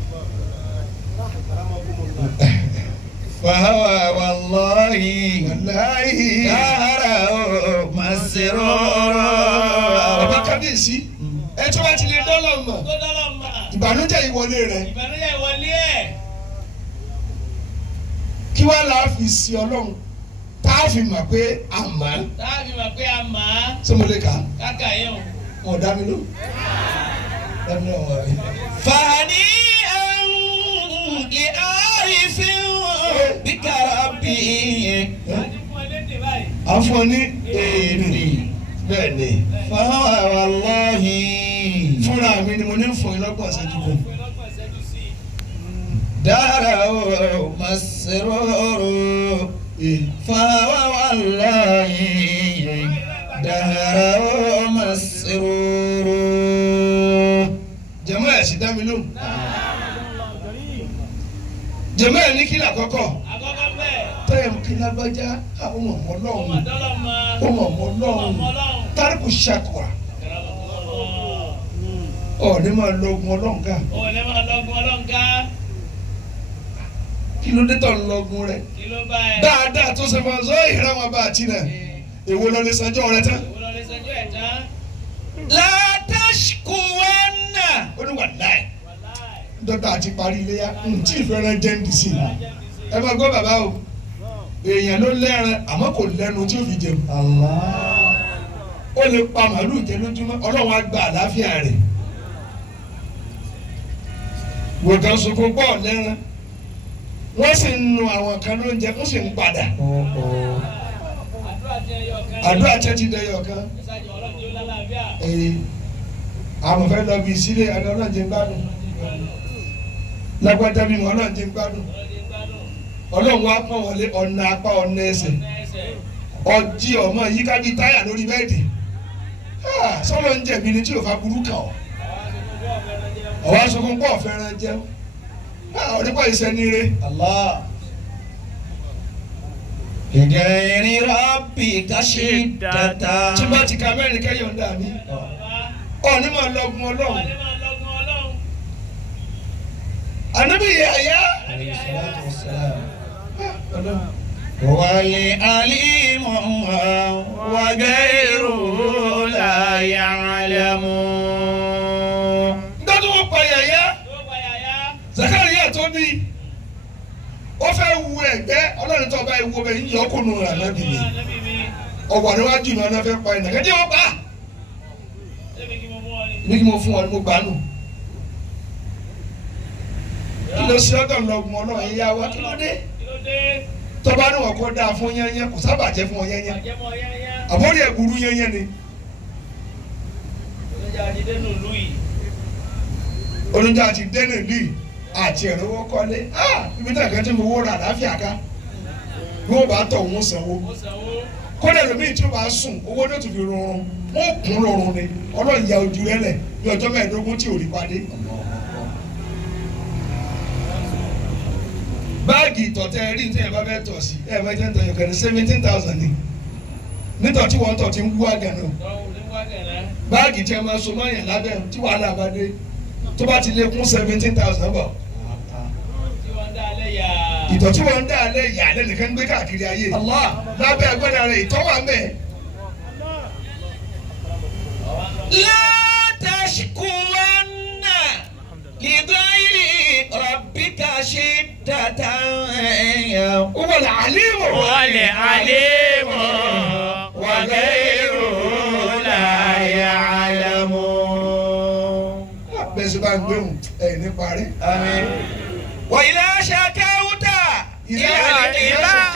فهو والله wàláhì دهره مسرور. ọba kábíyèsí ẹ tó bá ti lè dọ́lọ̀ mọ̀ Tó dọ́lọ́ mọ̀. ìbànújẹ́ ìwọlé rẹ̀ Ìbànújẹ́ ìwọlé ẹ̀. kí wàá là á fi sí ọlọ́run tá a fi mọ̀ pé a mọ̀ á Táàbì mọ̀ pé a mọ̀ á. ṣé mo lè kà á Káka yẹn o. wọn ò dá mi ló dá mi ló wọn rí. فهنيئا لعارف بك ربي. Láti fún ẹ lédè báyìí. à ń fún ọ ní èèní bẹ́ẹ̀ ni فهو والله fúnra mi ni mo ní fún yín lọ́gbọ̀n ṣẹ́jú kan Fún ẹ lọ́gbọ̀n ìṣẹ́jú sí i. دهره مسرور. فهو والله دهره مسرور. jẹ̀mọ́ ẹ̀ sì dá mi lóhùn jẹ̀mọ́ ẹ̀ ní kí làkọ́kọ́ Àkọ́kọ́ bẹ́ẹ̀. tẹ́yẹ̀ kí lágbájá àwọn ọmọ Ó ọlọ́run mọ̀ dọ́lọ́ mọ̀. ọmọ Ó mọ̀ ọlọ́run mọ́ Ọlọ́run. tárìkù ṣàkùrà Ó ọ̀ ní máa lo ogun ọlọ́run ká lè máa lọ́gun Ọlọ́run ká. kí ló dé tọ̀ ń lọ́gun rẹ̀ Kí ló bá ẹ? dáadáa tó ṣe máa zọ ìhìrá wọn bá àti náà èwo lọ lè sanjọ́ rẹ tán Èwo lọ lè ṣẹjọ́ ẹ̀ tán? لا تشكون. ó ní wà láì Wàláì. dọ́tà àti parí iléyà tí ìfẹ́ràn jẹ́ ń dì sí i ẹ máa gbọ́ bàbá o èèyàn ló lẹ́ran àmọ́ kò lẹ́nu tí ó fi jẹun ó lè pa màálù jẹ lójúmọ́ ọlọ́run á gba àlàáfíà rẹ̀ wòkàn sunkún pọ̀ lẹ́ran wọ́n sì ń nu àwọn kan lóúnjẹ wọ́n sì ń padà Àdúrà tí ẹ yọ kan. àdúrà tẹ́tí dẹyọ kan Ìsájì Ọlọ́run yóò lálàáfíà. àwọn fẹ́ lọ bí sílé àdó ọlọ́run jẹ́ ń gbádùn lágbájá bí mo ọlọ́run jẹ́ ń gbádùn Ọlọ́run ti gbádùn. ọlọ́run wá pọ́n wọlé ọ̀nà apá ọ̀nà ẹsẹ̀ Ẹsẹ̀. ọjí ọmọ yíká bíi táyà lórí bẹ́ẹ̀dì sọ́lọ́ ń jẹ̀bi ni tí ò fa burú kàn ọ́ ọ̀wá sunkún pọ̀ fẹ́ràn jẹun ọ̀nípa ìsẹ́nire الله بغير ربك شدة. tí bá ti ka mẹ́rin kẹ́yọ̀ ń dà mí ọ̀ní máa lọ́gun ọlọ́run Ọlọ́run máa lọ́gun Ọlọ́run. ànábì Yahya عليه الصلاة والسلام. ọlọ́run هو العليم وغيره لا يعلم. dájú wọn pa Yahya Yóò pa Yahya. Zakariya tó bí ó fẹ́ wu ẹ̀gbẹ́ ọlọ́run tó bá ewu ọbẹ̀ yíyọ ọkùnrin rẹ̀ ànábì mi Ànábì mi. ọ̀wà níwájú mi ọ̀nà fẹ́ pa ẹ̀ nàkẹ́ jẹ́ wọ́n pa Ṣébi kí mo mú ọ ni? ní kí mo fún ọ ní mo gbà nù kí ló ṣe ọ̀dọ̀ lọ́gun ọlọ́run yẹn yá wa kí ló dé Kí ló dé? tọ́ba ní wọn kó dáa fún yẹ́nyẹ́ kò sábà jẹ́ fún ọ yẹ́nyẹ́ Àjẹmọ́ yẹ́yẹ́. àbórí ẹ̀ burú yẹ́nyẹ́ ni Olójà àdìdé nù lù yìí. oníjà àti dẹ́nì lì àti ẹ̀rọwọ́ kọ́lé ibi tí àgbẹ̀ tí mo wó ra àláfíà ká bí wọ́n bá tọ̀ wọ́n sanwó Ó sanwó. kọ́lẹ̀ lómi tí ó bá sùn owó ní òtún fi rọrùn wọ́n kún lọ́rùn ni ọlọ́run ya ojú rẹ̀ lẹ̀ ní ọjọ́ mẹ́ẹ̀ẹ́dógún tí ò rí padé. báàgì ìtọ̀tẹ́ rí ní ẹ̀ bá fẹ́ tọ̀ sí ẹ̀ bá jẹ́ ń tọ̀yọ̀ kẹ́ni 17,000 ni nítọ̀ tí wọ́n tọ̀ ti ń wú àgànà Tọ́wọ́ ní wákẹ̀lẹ́. báàgì tí a máa so mọ́yàn lábẹ́ tí wàhálà bá dé tó bá ti lé kún 17,000 bọ̀ Tí wọ́n dá alẹ́ yà. ìtọ̀ tí wọ́n ń dá alẹ́ ìyá alẹ́ nìkan gbé káàkiri ayé lábẹ́ agbádá rẹ̀ ìtọ́ wà mẹ́ wọlé àlímù. wọlé àlímù wàgẹ́rù láyà àlámù. bẹ́ẹ̀ sọ bá ń gbẹ̀hùn ẹ̀ ní parí. آمين وإذا شكوت إلى العباد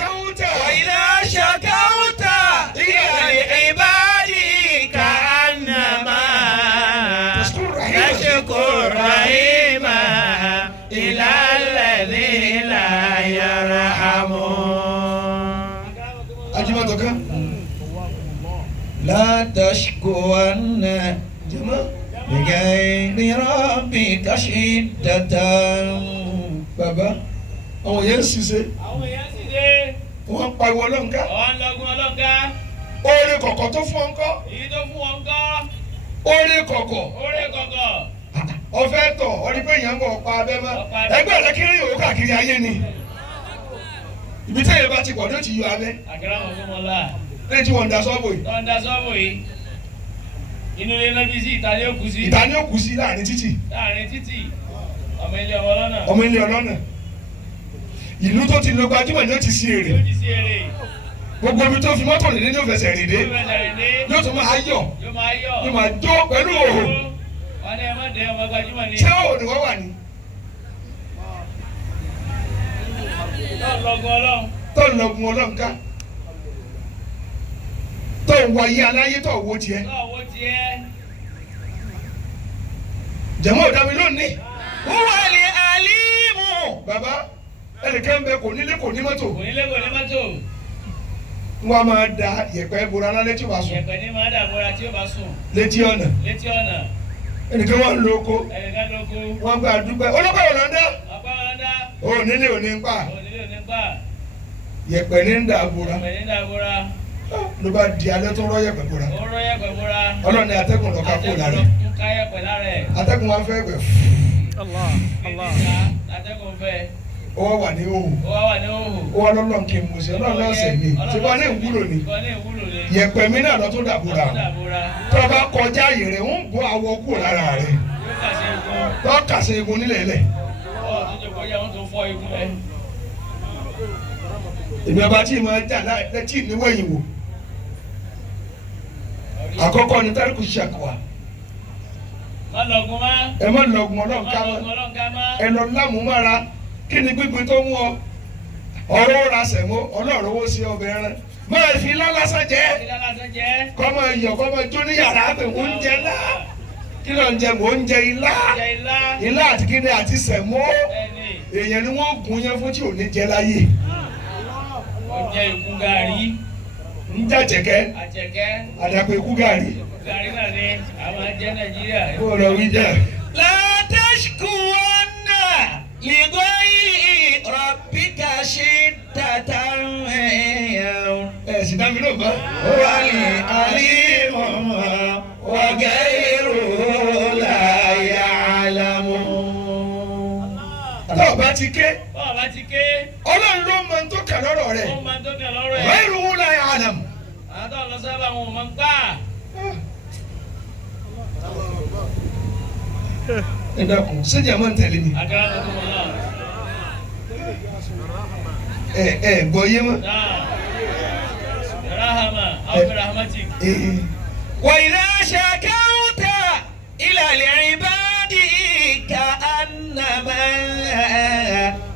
وإذا شكوت إلى العباد كأنما تشكو الرحيم إلى الذي لا يرحم. ajimatọ kan. لا تشكون jama. بغير ربك شدة. baba àwọn yẹn ń ṣiṣẹ́ àwọn èèyàn sì dé. wọ́n ń pariwo ọlọ́nká. ọ̀hún lọ́gùn ọlọ́gá. oore kọ̀kọ̀ tó fún ọ ńkọ́. èyí tó fún wọn kọ́. oore kọ̀kọ̀. oore kọ̀kọ̀. ọ̀fẹ́ tọ̀ ọdí pé èèyàn ń bọ̀ ọ̀pá abẹ́ mọ́. Ọ̀pá abẹ́. ẹgbẹ́ rẹ kiri yòó káàkiri ayé ni. ibi tí èèyàn bá ti pọ̀ ní ó ti yọ abẹ́. àkàrà wọn fún wọn lá. lẹ́yìn tí wọ́n ń da sọ́ọ̀bù yìí. tọ́ndà sọ́ọ̀bù yìí. inú ilé náà bí sí ìta ni ó kù sí. ìta ni ó kù sí láàrin títì. láàrin títì. ọmọ ilé ọmọ lọ́nà. ọmọ ilé ọlọ́nà. ìlú tó ti lọ gbajúmọ̀ ni ó ti sí èrè. yóò ti sí eré. gbogbo ibi tó fi mọ́tò rìn ní ó fẹsẹ̀ rìn dé. yóò fẹsẹ̀ rìn dé. yóò tún máa yọ̀. yóò máa yọ̀. yóò máa jó pẹ̀lú òhò. wọn ní ẹ má dé ọmọ gbajúmọ̀ ni. ṣé òhò ni wọ́n wà ní. náà lọ́gùn ọlọ́run. tó ń lọgun ọlọ́nká. tó ń wọ ayé aláyé tó wo tiẹ̀. náà wo tiẹ̀. jẹ̀mọ́ ọ̀dàmí lónìí. هو العليم. bàbá ẹnìkan bẹ kò nílé kò ní mọ́tò. kò nílé kò ní mọ́tò. wọ́n á máa da yẹ̀pẹ̀ bora lálẹ́ tí ó bá sùn. yẹ̀pẹ̀ ní máa dàbọ̀ra tí ó bá sùn. létí ọ̀nà. létí ọ̀nà. ẹnìkan wọ́n ń lo oko. ẹnìkan lóko. wọ́n gba àdúgbò olóko ọ̀làndá. ọ̀pá ọ̀làndá. ó nílé òní ń pa. onílé òní pa. yẹ̀pẹ̀ ní ń da bora. yẹ̀pẹ̀ ní dàbọ̀ra. ló bá di alẹ́ tó rọ́ yẹ̀pẹ̀ bora. ó rọ́ yẹ̀pẹ̀ bọ́ra. ọlọ́ni atẹ́gùn lọ́ka kó lára. atẹ́gùn ká yẹ̀pẹ̀ lára ẹ̀. atẹ́gùn wa fẹ́ gbẹ̀ atẹ́gùn fẹ́. ó wà ní òhù. ó wá wà ní òhù. ó wà lọ́lọ́ kí n mú sí ọlọ́run lọ́sẹ̀ mi tí wọ́n ní ìwúlò ni. wọ́n ní ìwúlò ni. yẹ̀pẹ̀ mi náà lọ tó dàbora. dàbọ̀ra. tó o bá kọjá àyè rẹ̀ ń bọ́ awọ kúrò lára rẹ̀. yóò kàṣe egun. tó kàṣe egun nílẹ̀ lẹ̀. ọ̀ tó jẹ́ kọjá wọn tó fọ́ egun rẹ̀. èmi ọba tí mo jà lẹ́tí níwẹ̀yìn wò. àkọ́kọ́ ni tárìkù ṣàkóà. má lọ́gùn má. ẹ má lọ́gùn ọlọ́run má ká lọ́gùn mọ́. ọlọ́run ká má. ẹ lọ lámùmára kí ni gbígbin tó mú ọ. ọ̀rọ̀ ra sẹ̀mó ọlọ́run owó sí ọbẹ̀ rẹ. máa fi lálásán jẹ́. ìlà lásán jẹ́. kọ́mọ iyọ̀ kọ́mọ jó ní yàrá pé mò ń jẹ lá. kí ló ń jẹ mò ń jẹ ilá. jẹ ilá. ilá àti kíni àti sẹ̀mó. ẹni. èèyàn ni wọ́n gún yẹn fún tí ò ní jẹ láyé. ó jẹ ikú gàrí. ń jàjẹ̀kẹ́ àjẹkẹ́. àdàpọ̀ ikú gàrí. gàrí náà ni àwọn jẹ Nàìjíríà. kó lọ wí jẹ́. لا تشكون لغير ربك شدة. ẹ sì dá mi ló bá. هو العليم وغيره لا يعلم. tó o bá ti ké bọ́ọ̀ bá ti ké. ọlọ́run ló mọ tó kà lọ́rọ̀ rẹ̀. ó máa ń tó kẹ lọ́rọ̀ ẹ̀. wẹ́ẹ̀rù wúlò láyé àdàm. àwọn tó lọ sábà wọn ò máa ń gbà. ẹ dákun sẹ́jà máa ń tẹ̀lé mi. àgàrà tó tó wọn náà. ẹ gbọ́ yé mọ́. náà rahama àwọn rahmatik. وإذا شكوت إلى العباد كأنما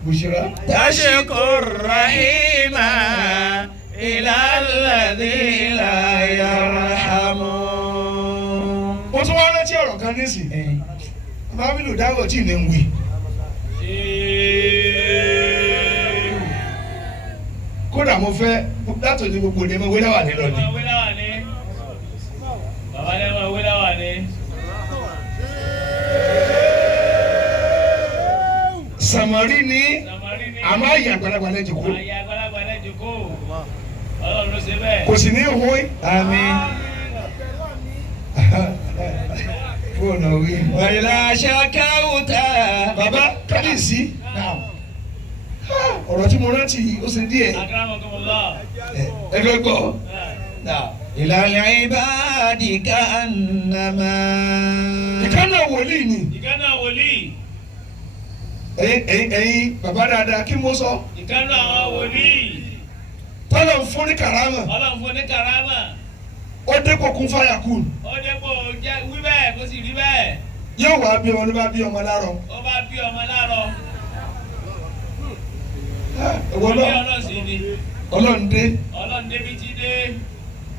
bùsùrà. تشكو الرحيم إلى الذي لا يرحم. mo tún wá rántí ọ̀rọ̀ kan nísìnyí. mábìlù dáwọ̀ tí ì ní ń wí. kódà mo fẹ́ látò ní gbogbo ní mo wé láwà ní lọ́dún. bàbá ní ọmọ wíwá wà ní. sàmárì ní sàmárì ní. àmọ́ àyè àgbàlagbà lẹ́jọ̀ kó. àyè àgbàlagbà lẹ́jọ̀ kó. ọlọ́run ló ṣe bẹ́ẹ̀. kò sì ní ìhun. آمين. fóònù wí. وإذا شكوت. bàbá kábíyèsí ọ̀rọ̀ tí mo rántí ó ṣe díẹ̀. akramakumullah. ẹ fẹ́ gbọ́. إلى العباد كأنما. ìkànnà wòlíì ni. ìkànnà wòlíì. ẹ̀yin bàbá dáadáa kí mo sọ. ìkànnà àwọn wòlíì. tọ́lọ̀ ń fún ní karama. Ọlọ́run fún ní karama. Ó dépò kún fáyà kún. Ó dépò jẹ́ wí bẹ́ẹ̀ kó sì rí bẹ́ẹ̀. Yóò wá bí ọmọ ló bá bí ọmọ láàárọ̀. Ó bá bí ọmọ láàárọ̀. Ọlọ́run dé. Ọlọ́run dé bí ti dé.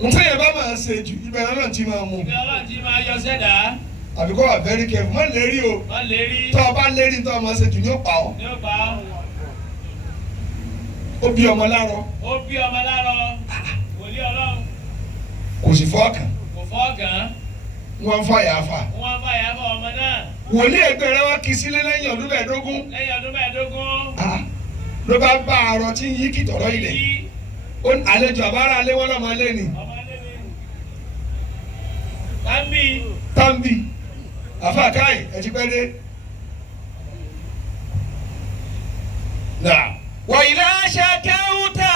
Nǹkan yẹn bá máa ṣe jù ibẹ̀ Ọlọ́run ti máa mú. Ibẹ̀ Ọlọ́run ti máa yọ sẹ́dá. Àbí kó wà very careful. Má lérí o. Má lérí. Tọ́ ọ bá lérí tọ́ ọ máa ṣe jù ní ó pa ọ́. Ní ó pa ọ́. Ó bí ọmọ láàárọ̀. Ó bí ọmọ láàárọ̀. Wòlíì Ọlọ́run. Kò sì fọ́ọ̀kàn. Kò fọ́ọ̀kàn. Wọ́n ń fàyà fà. Wọ́n ń fàyà fà ọmọ náà. Wòlíì ẹgbẹ́ rẹ wá kí sílé lẹ́yìn ọdún mẹ́ẹ̀ẹ́dógún. Lẹ́yìn ọdún mẹ́ẹ̀ẹ́dógún. Ló bá bá arọ tí ń yí kìtọ̀rọ̀ ilẹ̀. Àlejò àbára alé wọn lọ́mọ alé ni. Tambi àfa káyì ẹ ti pẹ́ dé. Wa idha shakawta.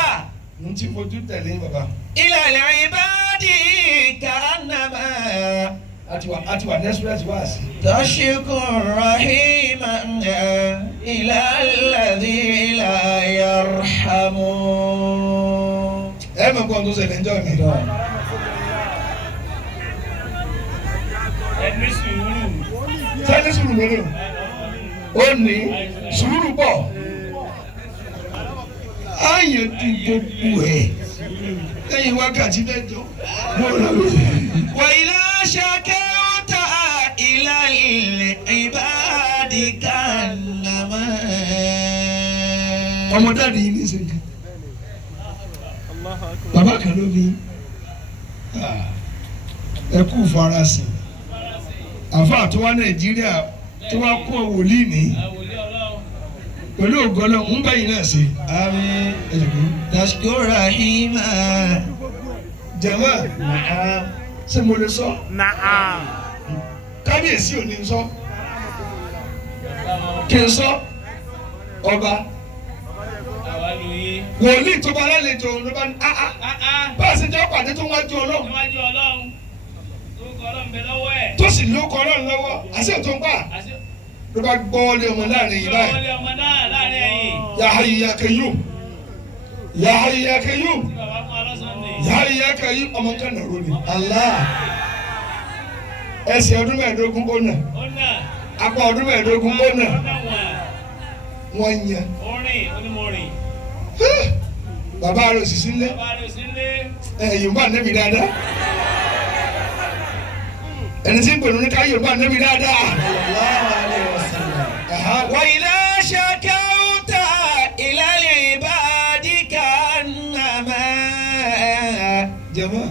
Mo ti fojú tẹ̀lé bàbá. Ila al-ibadi ka'annama. Àti wà desperate wá sí. Tashkur rahiman ila alladhi la yarhamu. Ẹ mọ̀ gbọ́n tó ṣẹlẹ̀ ń jọ mi. Ẹni sùúrù. Sẹ́ni sùúrù mélòó? Ó ní sùúrù pọ̀. Ayé ti gbogbo ẹ̀. Lẹ́yìn wákàtí mẹ́jọ. Wa idha shakawta ila al-ibadi ka'annama. Ọmọ dáàdi yìí ní sèké. Bàbá kan ló bí. Ẹ kú farasin. Àfáà tó wá Nàìjíríà tó wá kó wòlíì ní. Pẹ̀lú ògbọ́nà ń bẹ̀yìn náà sí. Àmín. Tashkur rahima. Jàmá. Ṣé mo lè sọ? Kábíyèsí ò ní sọ. Kì í sọ. Ọba. Wòlíì tó bá lálejò ló bá ní bá a ṣe jẹ́ pàdé tó wájú Ọlọ́run. Níwájú Ọlọ́run. Lórúkọ Ọlọ́run bẹ lọ́wọ́ ẹ̀. Tó sì lórúkọ Ọlọ́run lọ́wọ́. Àṣẹ tó ń gbà. Ló bá gbọ́ lé ọmọ láàrin yìí báyìí. Gbọ́ lé ọmọ náà láàrin ẹ̀yìn. Ya Hayyu ya Qayyum. Ya Hayyu ya Qayyum. Tí bàbá fún alọ́sàn ni. Ya Hayyu ya Qayyum ọmọ kan náà rò ní. Allah. Ẹsẹ̀ ọdún mẹ́ẹ̀ẹ́dógún ó nà. Ó nà. Apá ọdún mẹ́ẹ̀ẹ́dógún ó nà. Ó nà wọ̀n. Wọ́n yan. Orin onímọ̀rin. Bàbá rẹ̀ sì sí lé. Bàbá rẹ̀ sí lé. Yorùbá nẹ́bi dáadáa. Ẹni tí ń pè ní ká Yorùbá nẹ́bi dáadáa. Wa idha shakawta ila al-ibadi ka'annama. Jẹ̀mọ́.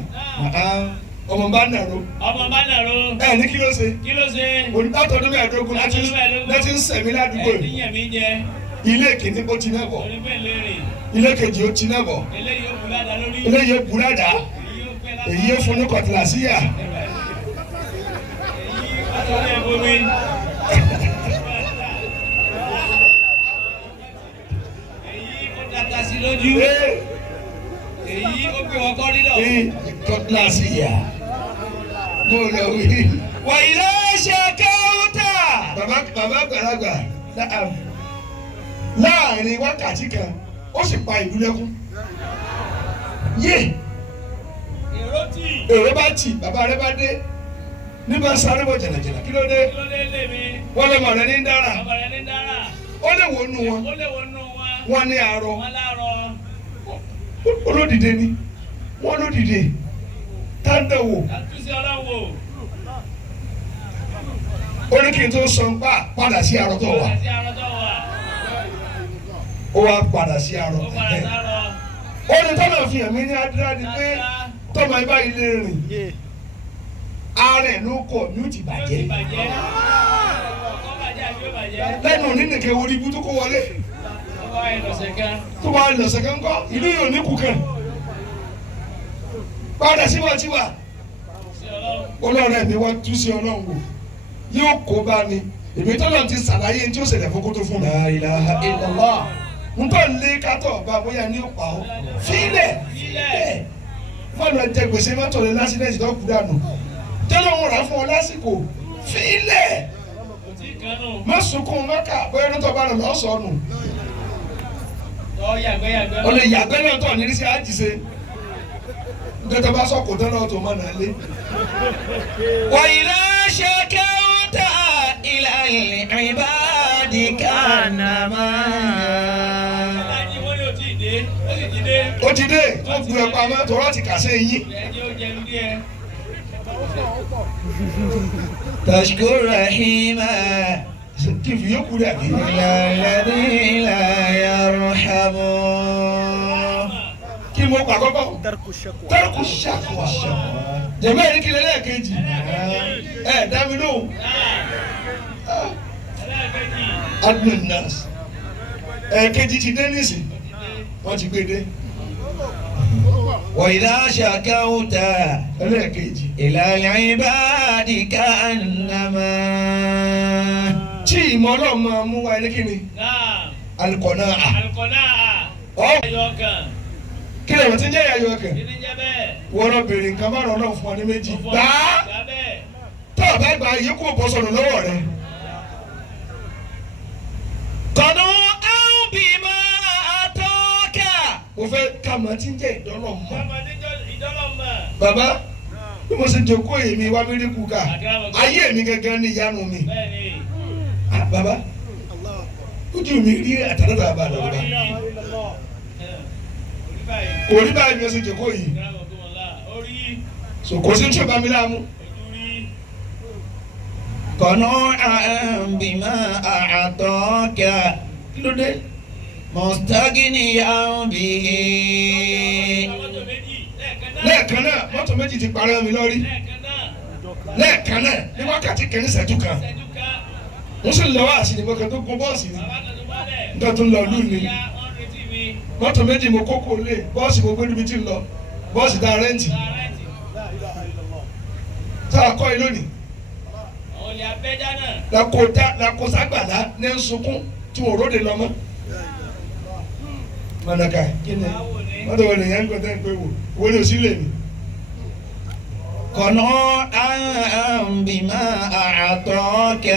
Ọmọ bá nàró. Ọmọ bá nàró. Ní kí ló ṣe? Kí ló ṣe? Olùdátọ̀ọ́dún mẹ́ẹ̀ẹ́dógún láti ń sẹ̀mí ládùúgbò. Ẹ ti yàn mí jẹ. Ilé kìíní ó ti náà bọ̀. Oníbẹ̀ lérè. Ilé kejì ó ti náà bọ̀. Eléyìí ó bùrádà lórí. Eléyìí ó bùrádà. Èyí ó fún ní kọ̀tìlàsíyà. Èyí ó tọ́lé ẹ̀bùnmi. Èyí ó dàtà sí lójú. Èyí ó gbé wọn kọ́ nílò. Kọ̀tìlàsíyà. Mo lọ wí. Wa idha shakawta. Bàbá àgbàlagbà láàrin wákàtí kan ó sì pa ìlú lẹ́kún. Èrò bá tì bàbá rẹ bá dé nígbà sáré bọ̀ jẹ̀nàjẹ̀nà kí ló dé? Wọ́n lọ́mọ rẹ ní dára. Ó lè wo nù wọn. Wọ́n ní arọ. Olódìde ni. Wọ́n lódìde. Táńdà wò. Ó ní kí n tó sọ ń padà sí arọ tó wà. Ó wá padà sí arọ. Ó ní tọ́lọ̀ fi hàn mí ní adúlá ni pé tọ́mọ ibà ilé rìn. Ààrẹ ló kọ̀ ní ó ti bàjẹ́. Lẹ́nu onínìkẹ́ orí ibú tó kó wọlé. Tó bá lọ̀sẹ̀ kan kọ́, ìlú yóò ní kùkẹ́. Padà síwájúwà. Ọlọ́run ẹ̀mí wá tú sí Ọlọ́run wò. Yóò kó bá ní. Èmi tọ́lọ̀ ti ṣàlàyé tí ó ṣẹlẹ̀ fún kó tó fún mi. La ilaha illallah. Ntọ́ lé kátó ọba bóyá ní ọ̀pá o. Fílẹ̀. Wọ́n lọ jẹ gbèsè mọ́tò rẹ̀ lásìlẹ̀sì tó kú dànù. Tẹ́lẹ̀ wọn rà fún ọ lásìkò. Fílẹ̀. Má sunkún mọ́kà bóyá ní tọ́ba lọ sọnù. ó lè yàgbẹ́ náà tọ̀ nírí sí àjíṣe nígbà bá sọ̀kò tán náà tó mọ̀ náà lé. وإذا شكوت إلى العباد كأنما ó ti dé ó bu ẹ̀pà mọ́ tó rántí kàṣẹ́ yín. تشكو رحيما kí n fi yókù rẹ̀ bí. إلى الذي لا يرحم kí mo pa kọ́kọ́. tẹ́rùkù ṣàkóso. jẹ̀mọ́ ẹ̀rí kí lẹ́lẹ́kejì. dá mi lóhùn. admin nurse. kejì ti dé nísìn. wọ́n ti gbé dé. وإذا شكوت ẹlẹ́kejì. إلى العباد كأنما tí ìmọ̀ ọlọ́run máa mú wa ní kíni. alikọ̀nà à. kí lè wọ́n ti ń jẹ́ ìyá ọkàn. wọ́n lọ bèrè nǹkan bá rọ̀ náà fún ọ ní méjì. gbà á tó o bá gba ìyókù bọ́ sọ̀rọ̀ lọ́wọ́ rẹ. قنوعا بما أتاك mo fẹ́ ká mọ̀ tí ń jẹ́ ìdọ́lọ̀ mọ́. bàbá bí mo ṣe jòkó èmi wá mírí kú ká ayé mi gẹ́gẹ́ ní ìyanu mi. bàbá ojú mi rí àtàlọ́dọ̀ àbá lọ́wọ́ kò rí báyìí bí mo ṣe jòkó yìí so kò sí tí o bá mi láàmú. قنوعا بما أعطاك kí ló dé. مستغنيا به lẹ́ẹ̀kan náà mọ́tò méjì ti parẹ́ mi lórí lẹ́ẹ̀kan náà ní wákàtí kẹ́ni ṣẹ́jú kan mo sì lọ wá àṣìlè kan tó gun bọ́ọ̀sì ni nígbà tó ń lọ lù ní mọ́tò méjì mo kókó lé bọ́ọ̀sì mo gbé níbi tí ń lọ bọ́ọ̀sì dá rẹ́ǹtì tá a kọ́ ẹ lónìí làkòságbàlá ní ń sunkún tí mo róde lọ mọ́ mọ̀nàkà kí ni mọ́tò wọlé yẹn ń gbọ́dọ̀ ń pè wò wọlé òsì lè mi. قنوعا بما أعطاك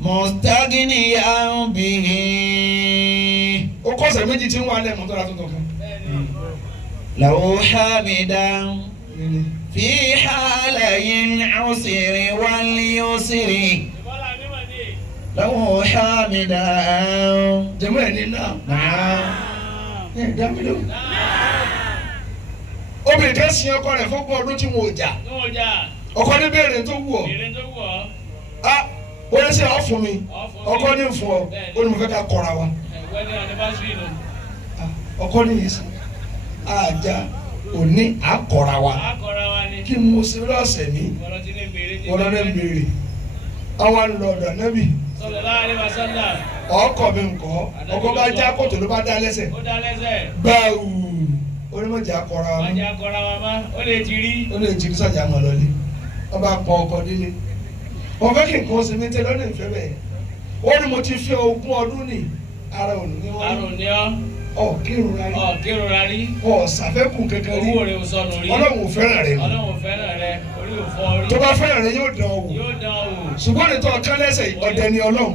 مستغنيا به ó kọ́sẹ̀ méjì tí ń wá lẹ́nu tó ra tuntun kan. لو حامدا في حالي العسر واليسر لو حامدا jẹ́mọ́ ẹ̀ ní náà. نعم dámilò. obìnrin kan sin ọkọ rẹ̀ fún ọdún tí wọn ò jà. ọkọ ní béèrè tó wù ọ́. ó lè ṣe ọ́ fún mi ọkọ ní fún ọ ó ní mo fẹ́ ká kọ́ra wa. ọkọ ní yìí sí àjà òní àkọ́ra wa kí mo ṣe lọ́sẹ̀ ní wọlọ́dẹ béèrè àwọn lọ́dọ̀ nẹ́bì ọkọ mi nkọ ọkọ bá já kòtò ló bá dá lẹ́sẹ̀ gbáwù onímọ̀jà kọ́ra wa ó lè jírí sàjà mọ̀ lọ́lé wọ́n bá pọ̀ ọkọ délé wọ́n fẹ́ kí nǹkan ṣe mí tẹ́ lọ́dún ìfẹ́ bẹ́ẹ̀ ó ní mo ti fi 20 ọdún ní ara òní ní wọ́n kírun rárí ṣàfẹ́kù kankan rí Ọlọ́run ò fẹ́ràn rẹ tó bá fẹ́ràn rẹ yóò dán ọ wò ṣùgbọ́n ní tó ọkàn lẹ́sẹ̀ ọ̀dẹ ni Ọlọ́run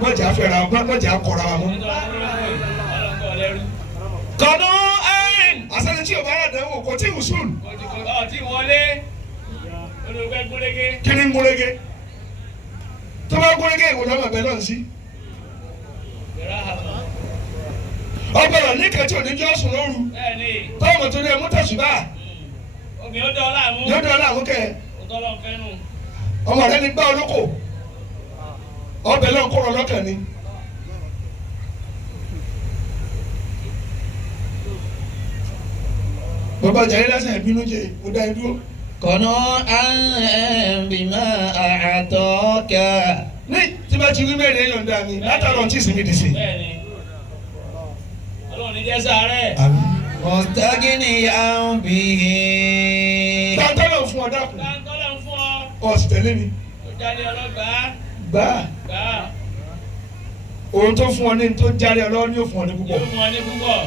mọ̀jà fẹ́ràn mọ̀jà kọ́ra wa mọ́. kọ́nú àṣẹ tí o bá yà dánwò kò tí ì sùn. kí ni ń gúnrégé tó bá gúnrégé ìwò lọ́mọ bẹ́ẹ̀ náà sí. ọgbọ̀nà ní kẹ́tí òní jọ́ sùn lóru tọ́wọ́ tó ní ẹmú tẹ̀sùbá yóò dán láàmú kẹ́ ọmọ rẹ ní gbá olóko ọbẹ̀ náà kúrò lọ́kàn ni. bàbá jẹ́ lásán ìbínú jẹ mo dá dúró. kọ́nà bima a'taka. ní tí bá ti wí mẹ́rin yọ̀ǹda mi látàrọ̀ tí ìsinmi dì sí. Ọlọ́run ní jẹ́ sáré. mustagniyan bihi. tàǹtọ́lọ̀ fún ọ dákun. Tàǹtọ́lọ̀ fún ọ. ọ sì tẹ̀lé mi. Ó jáde ọlọ́gbàá. gbà. ohun tó fún ọ ní tó jáde ọlọ́wọ́ ní yóò fún ọ ní púpọ̀. Yóò fún ọ ní púpọ̀.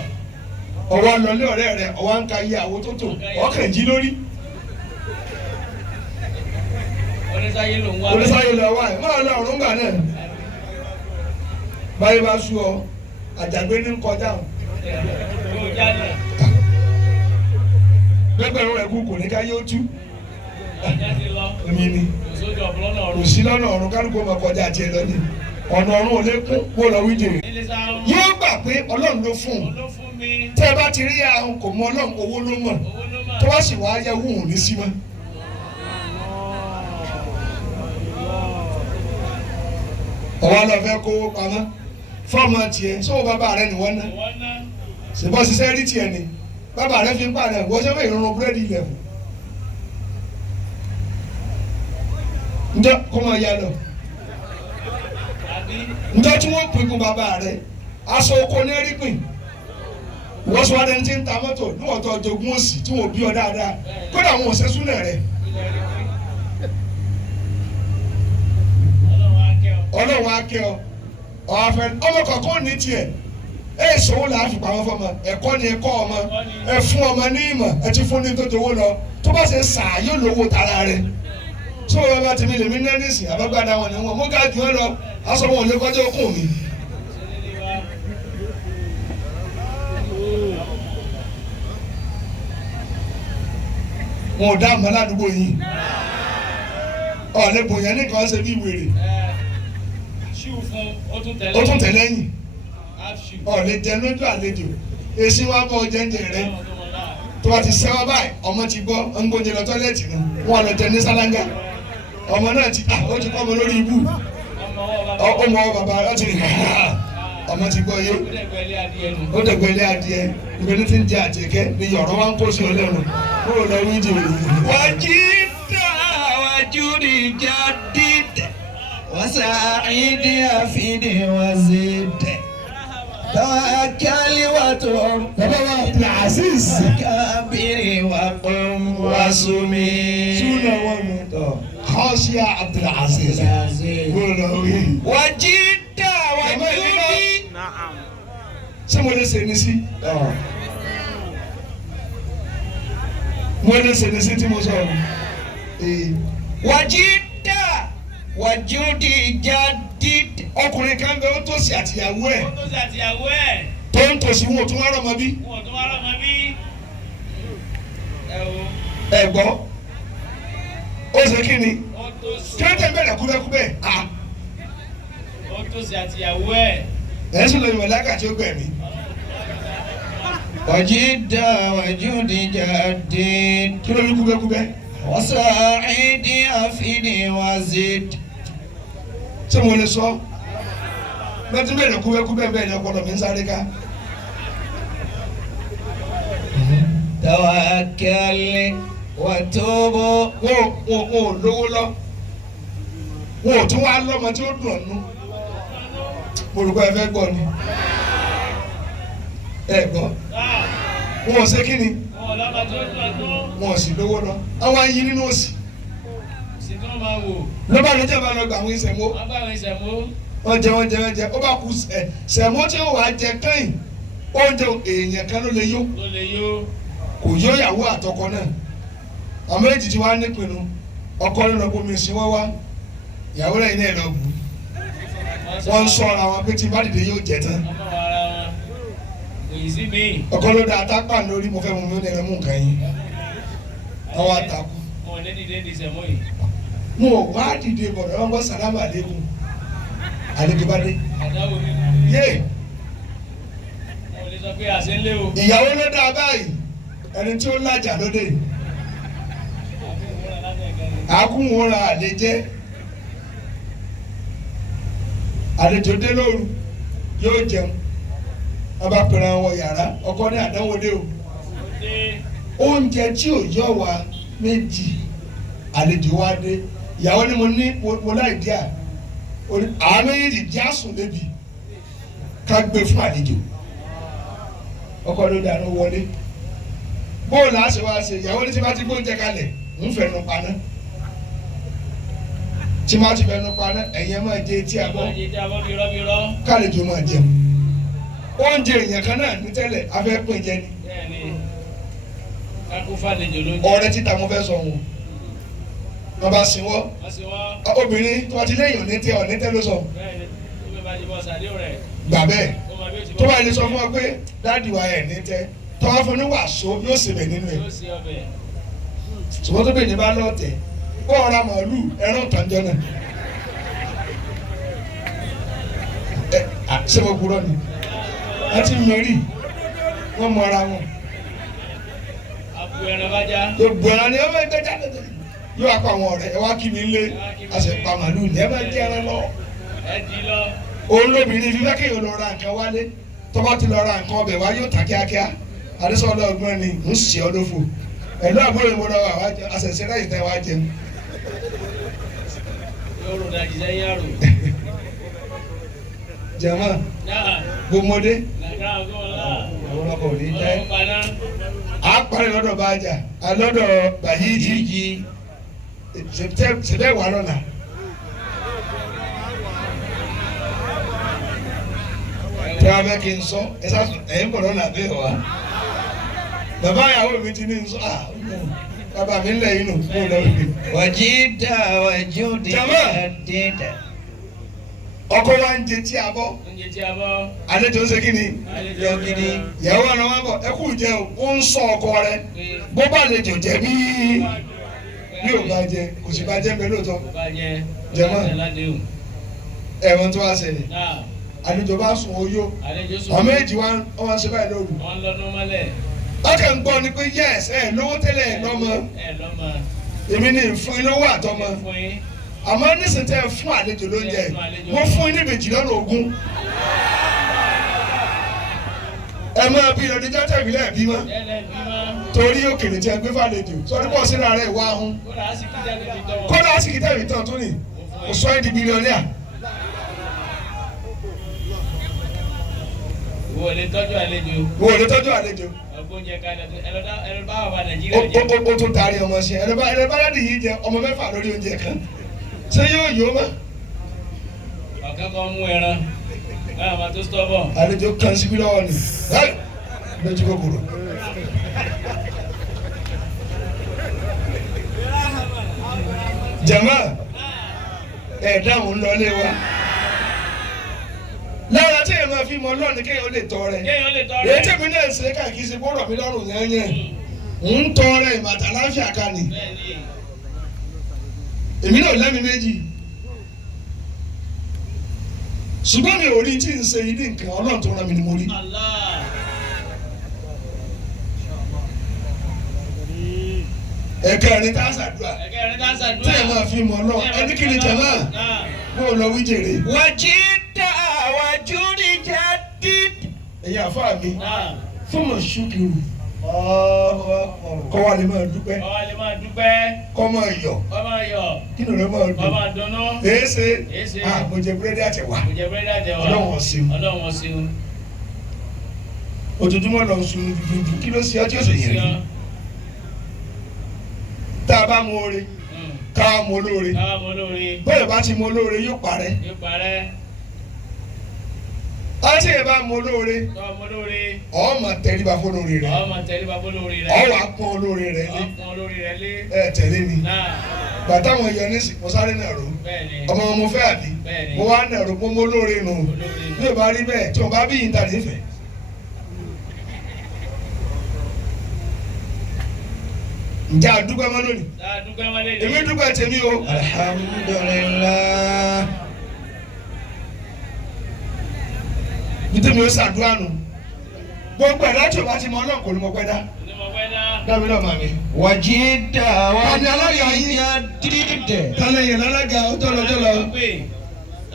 ọwọ́ lọlé ọ̀rẹ́ rẹ ọwọ́ ń ka iye àwo tó tò ọkàn jí lórí. Onísáyé ló ń wá. onísáyé lọ wá ẹ máa lọ ọ̀run gbà náà. báyìí bá sú ọ àjàgbé ní kọjá Yóò jáde. Gbẹ́gbẹ̀rún rẹ̀ kú kò ní ká yóò tú. Ọjà ti lọ. Èmi ni. Òṣòjò ọ̀pọ̀lọ́nà Kò ọ̀run. sí lọ́nà ọ̀run kálukú ọmọ kọjá àti ẹ̀ lọ́dẹ. Ọ̀nà ọ̀run ò lè kún kó lọ wí jèrè. Ilé sáà ń Yóò gbà pé Ọlọ́run ló fún un. ló fún mi. Tẹ́ ẹ bá ti rí ahun kò mọ Ọlọ́run owó ló mọ̀. Owó ló mà. Tó bá sì wá yẹ wúhùn ní sí mọ́. Ọ̀wá lọ fẹ́ kówó pamọ́. Fọ́ọ̀mù tiẹ̀ sọ́wọ́ bàbá rẹ̀ ni wọ́n ná. Wọ́n ná. Ṣèbọ̀ ṣiṣẹ́ rí tiẹ̀ ni. Bàbá rẹ̀ fi ń pààrọ̀ wọ́n ṣe fẹ́ ìrọ̀rùn búrẹ́dì ilẹ̀ fún. Ǹjẹ́ kó máa yá lọ? Àbí. Ǹjẹ́ tí wọ́n pín kún bàbá rẹ̀ aṣọ oko ní ẹ̀rí pín? Wọ́n sọ adẹni tí ń ta mọ́tò níwọ̀n tó jogún òsì tí wọ́n bí ọ dáadáa kódà àwọn òṣèṣú náà rẹ̀. Ọlọ́run á kẹ́ ọ ọ̀hafẹ́ ọmọ kọ̀ọ̀kan ní tiẹ̀ ẹ̀ sọ́wọ́ là á fi pamọ́ fọmọ ẹ̀kọ́ ni ẹ̀kọ́ ọmọ ẹ̀ fún ọmọ ní ìmọ̀ ẹ̀ ti fún ní tó jowó lọ tó bá ṣe sà yóò lówó tara rẹ̀ tó o bá ti mi lè mí nẹ́ẹ̀dísì àbágbádá wọn ni wọn mo ga jù ẹ lọ aṣọ wọn ò lè kọjá okùn mi. Wọn ò dá àmọ́ ládùúgbò yìí ọ̀lẹ́ bòyàn nìkan ṣe bí wèrè. Ṣíù fún ó tún tẹ̀lé. Ó tún tẹ̀lé yìí ọ̀lẹ́ jẹ lójú àlejò èsì wa bọ̀ jẹ́ǹjẹ̀ rẹ tó bá ti sẹ́wọ́ báyìí ọmọ ti gbọ́ ń gbóúnjẹ lọ tọ́lẹ́ẹ̀tì náà wọn lọ jẹ ní sálángà ọmọ náà ti ó ti kọ́ ọmọ lórí ibú ọmọ bàbá rẹ ti rìn ọmọ ti gbọ́ yé ó dẹ̀gbẹ́ ilé adìẹ ìgbẹ́ni tí ń jẹ àjẹkẹ́ ni yọ̀rọ̀ wa ń kó sí ọlẹ́run kúrò lọ wí jèrè. وجدت وجودي جديد وسعيدي أفيد وزد توكل وتوب Bàbá wa Abdulaziz. كبر وقم وسمي Súnà wọn mi tọ̀. Kọ́síà Abdulaziz. Kúrò lọ wí. وجدت وجودي Ṣé mo lè ṣe ní sí? Mo lè ṣe ní sí tí mo sọ. وجدت وجودي جديد Ọkùnrin kan bẹ ó tòsí àtìyàwó ẹ̀ Ó tó ṣe àtìyàwó ẹ̀. tó ń tòsí wọn ò tún wá rọmọ bí. Wọ́n tó wá lọ́mọ bí. Ẹ wo. Ẹ gbọ́. Ó ṣe kí ni? Ó tó ṣe. Kí ló tẹ̀ bẹ̀rẹ̀ kúbẹ́kúbẹ́? Ó tó ṣe àtìyàwó ẹ̀. Ẹ̀ sì lọ ìwọ̀n lákàtí ó gbẹ̀mí. وجدت وجودي جديد Kí ló ní kúbẹ́kúbẹ́? وسعيدي أفيد وزد Ṣé mo lè sọ? Bẹ́ẹ̀ni bẹ̀rẹ̀ kúbẹ́kúbẹ́ bẹ́ẹ̀ ni ọpọlọ mi ń sáré ká. توكل وتوب Wọn ò lówó lọ. Wọn ò tún wá lọ́mọ tí ó dùn ọ́nú. Mo rò pé ẹ fẹ́ gbọ́ ni. Ẹ gbọ́. Wọn ò ṣe kí ni? Wọ́n lọ́mọ tó dùn ọdún. Wọn ò sì lówó lọ. Àwọn ayé nínú òsì. Sì tó máa wò. Lọ́ba ló jẹ́ bá lọ gbà àwọn ìṣẹ̀mó. Wọ́n bá àwọn ìṣẹ̀mú. Wọ́n jẹ. Ó bá kú ṣẹ̀mó tí ó wàá jẹ kẹ́yìn. Oúnjẹ èèyàn kan ló lè yó. Ló lè yó. Kò yó ìyàwó àtọkọ náà. Àwọn méjì tí wàá nípinnu. Ọkọ ló lọ bomi sí wọ́n wá. Ìyàwó rẹ̀ iná ẹ̀ lọ bù. Wọ́n ń sọ̀rọ̀ àwọn pé tí bá dìde yóò jẹ tán. Ọmọ ara wọn. Kò yìí sí mi. Ọkọ ló da atápà lórí mo fẹ́ mu mi ó nẹ̀rẹ̀ mú nǹkan yín. Àwọn àtàkù. Mo ní dìde ní ìṣẹ̀mú yìí. Mo wá dìde bọ̀dọ̀ wọn gbọ́ sàlámù àlékún. Àlejò bá dé. Àdáwò mi. Yé! Mo lè sọ pé àṣẹ ń lé o. Ìyàwó ló dá báyìí. Ẹni tí ó lájà ló dé. Àkúnwòrán àlejẹ́. Àlejò dé lóru yóò jẹun. Wọ́n bá pèrè àwọn yàrá ọkọ ní àdánwò dé o. Oúnjẹ tí ò yọ wá méjì àlejò wá dé. Ìyàwó ni mo láì díà. Àwọn méjì díà sùn débi ká gbé fún àlejò. Ọkọ ló dáná wọlé. Bóòlù àṣẹ wa ṣe ìyàwó ní tí bá ti gbóúnjẹ kalẹ̀ ń fẹnu paná. Tí máa ti fẹnu paná ẹ̀yin ẹ̀ máa jẹ etí abọ́. Kálejò máa jẹun. Oúnjẹ èèyàn kan náà ní tẹ́lẹ̀ afẹ́ pín jẹ ni. Ọ̀rẹ́ títa mo fẹ́ sọ wọn. Wọ́n bá sin wọ́. Obìnrin tó bá ti lẹ́yìn ọ̀nẹ́tẹ́ ló sọ. Gbà bẹ́ẹ̀ tó bá lè sọ fún ọ pé dáàdi wa ẹ̀ ní tẹ́ tọ́wọ́ fún ní wàásù yóò sì bẹ̀ nínú ẹ̀ ṣùgbọ́n tó bẹ̀ ní bá lọ́ọ̀tẹ̀ ó ọ̀rá màálù ẹran tàǹjọ́ náà ṣé mo kúrọ́ ni àti mẹ́rì wọ́n mọ ara wọn. gbogbo ẹran ni ọmọ ẹgbẹ́ jáde yóò wá pa àwọn ọ̀rẹ́ ẹ wá kí mi lé àṣẹ pa màálù ní ẹ bá jẹ́ ẹran lọ. òun lóbìnrin fífẹ́ kéèyàn lọ ra nǹkan wálé tọ́ba ti lọ ra nǹkan ọbẹ̀ wá yóò ta kíákíá adésọ́lá ọgbọ́n ni ń ṣe ọdọ́fò ẹ̀lú àbúrò ìmọ̀lá wa àṣẹṣẹ láì tẹ́ wá jẹun. jama gbomode àwọn ọkọ òní tẹ a parí lọ́dọ̀ bàjá alọ́dọ̀ bàyíjì ṣẹbẹ wà lọ́la. tí a bẹ kí n sọ ẹ sá ẹ̀yin bọ̀ lọ́la bẹ́ẹ̀ wá bàbá ìyàwó mi ti ní n sọ bàbá mi ń lẹ̀ yín nù fún ọlọ́run. wàjídà wàjúdì àdédà. ọkọ wa ń jẹ tí a bọ àlejò ń ṣe kí ni ìyàwó àná wa bọ ẹ kú jẹ o ń sọ ọkọ rẹ bó bá àlejò jẹ bí ò bá jẹ kò sì bá jẹ bẹ́ẹ̀ lóòótọ́ jẹmọ ẹwọn tó wá ṣẹlẹ̀ àlejò bá sùn oyó ọmọ èjì wa ṣe báyìí lóru ọkẹ ń gbọ́ ni pé yẹs ẹ lówó tẹ́lẹ̀ ẹ lọ́mọ èmi ní ìfún ilówó àtọmọ àmọ́ nísìnyí tẹ́ fún àlejò lóúnjẹ wọ́n fún yín ní méjìlélógún ẹ máa bí ọdún jọ́tẹ̀ ìbílẹ̀ bí mọ́ torí òkèlè tí ẹ gbé fàlejò sọdún pọ̀ sínú ara ẹ̀ wá hún kódà á sì kí tẹ̀mí tán tó nì kò sọ ẹ́ di bílíọ̀nìà. wo lè tọ́jú àlejò. ọgbọ́njẹ ká ẹlọ bá wà Nàìjíríà jẹ. ó tún taari ọmọ ṣe ẹlọ bá láti yìí jẹ ọmọ mẹ́fà lórí oúnjẹ kan ṣé yóò yó mọ́. ọ̀kan kan mú ẹran báyọ̀ máa tó stọ́bọ̀. àlejò kan síbí lọ́wọ́ ni lójú kòkòrò. jama dáhùn lọlé wa lára tí èèyàn máa fi mọ Ọlọ́run ni kéèyàn lè tọrẹ èyí tèmi náà ṣe káàkiri ṣe gbọ́dọ̀ mi lọ́rùn yẹn ń tọrẹ ìbàtà láfíà ká ni èmi náà lẹ́mi méjì ṣùgbọ́n mi ò rí tí ń ṣe ilé nǹkan Ọlọ́run tó rán mi ni mo rí. ẹ̀kẹrin tá a ṣàdúrà tí èèyàn máa fi mọ Ọlọ́run ẹni kí ni jàmá bó lọ wí jèrè. wàjídà wàjúdì jáde. ẹ̀yin àfáà mi fún mọ̀ ṣúkìrù kọ́ wa lè máa dúpẹ́ kọ́ máa yọ̀ kí ló lè máa dùn èéṣe mo jẹ búrẹ́dì àtẹ̀wà Ọlọ́run ọ̀sìn ojoojúmọ́ lọ sùn dúdú kí ló ṣe ọjọ́ ìṣe yẹn rí tá a bá mú oore ká mú olóore bẹ́ẹ̀ bá ti mú olóore yóò parẹ́ àti ìbá mú olóore ọmọ tẹríba fún olóore rẹ ọwọ́ apọ́n olóore rẹ lé ẹ tẹ̀lé mi bàtà wọn yọ nísì mo sáré náà ro ọmọ mo fẹ́ àbí mo wá náà ro mo mú olóore nù bí o bá rí bẹ́ẹ̀ tí o bá bí yìí ń tà nífẹ̀ẹ́. ǹjẹ́ àdúgbò ẹ̀mọ́ lónìí èmi dúpẹ́ tèmi o alhamdulillah. nítorí mi ò ṣàdúrà nù gbogbo ẹ̀ láti ọba ti mọ náà kò ní mọ pẹ́ dá dábì náà màmí. wàjídà wàjúdì jáde. tálẹ̀ yẹn lálága ó tọ́lọ.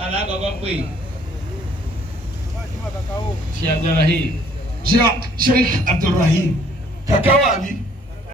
alákọ̀ọ́kọ́ pè Sheikh Abdulrahim. Sheikh Abdulrahim kàkàwà mi.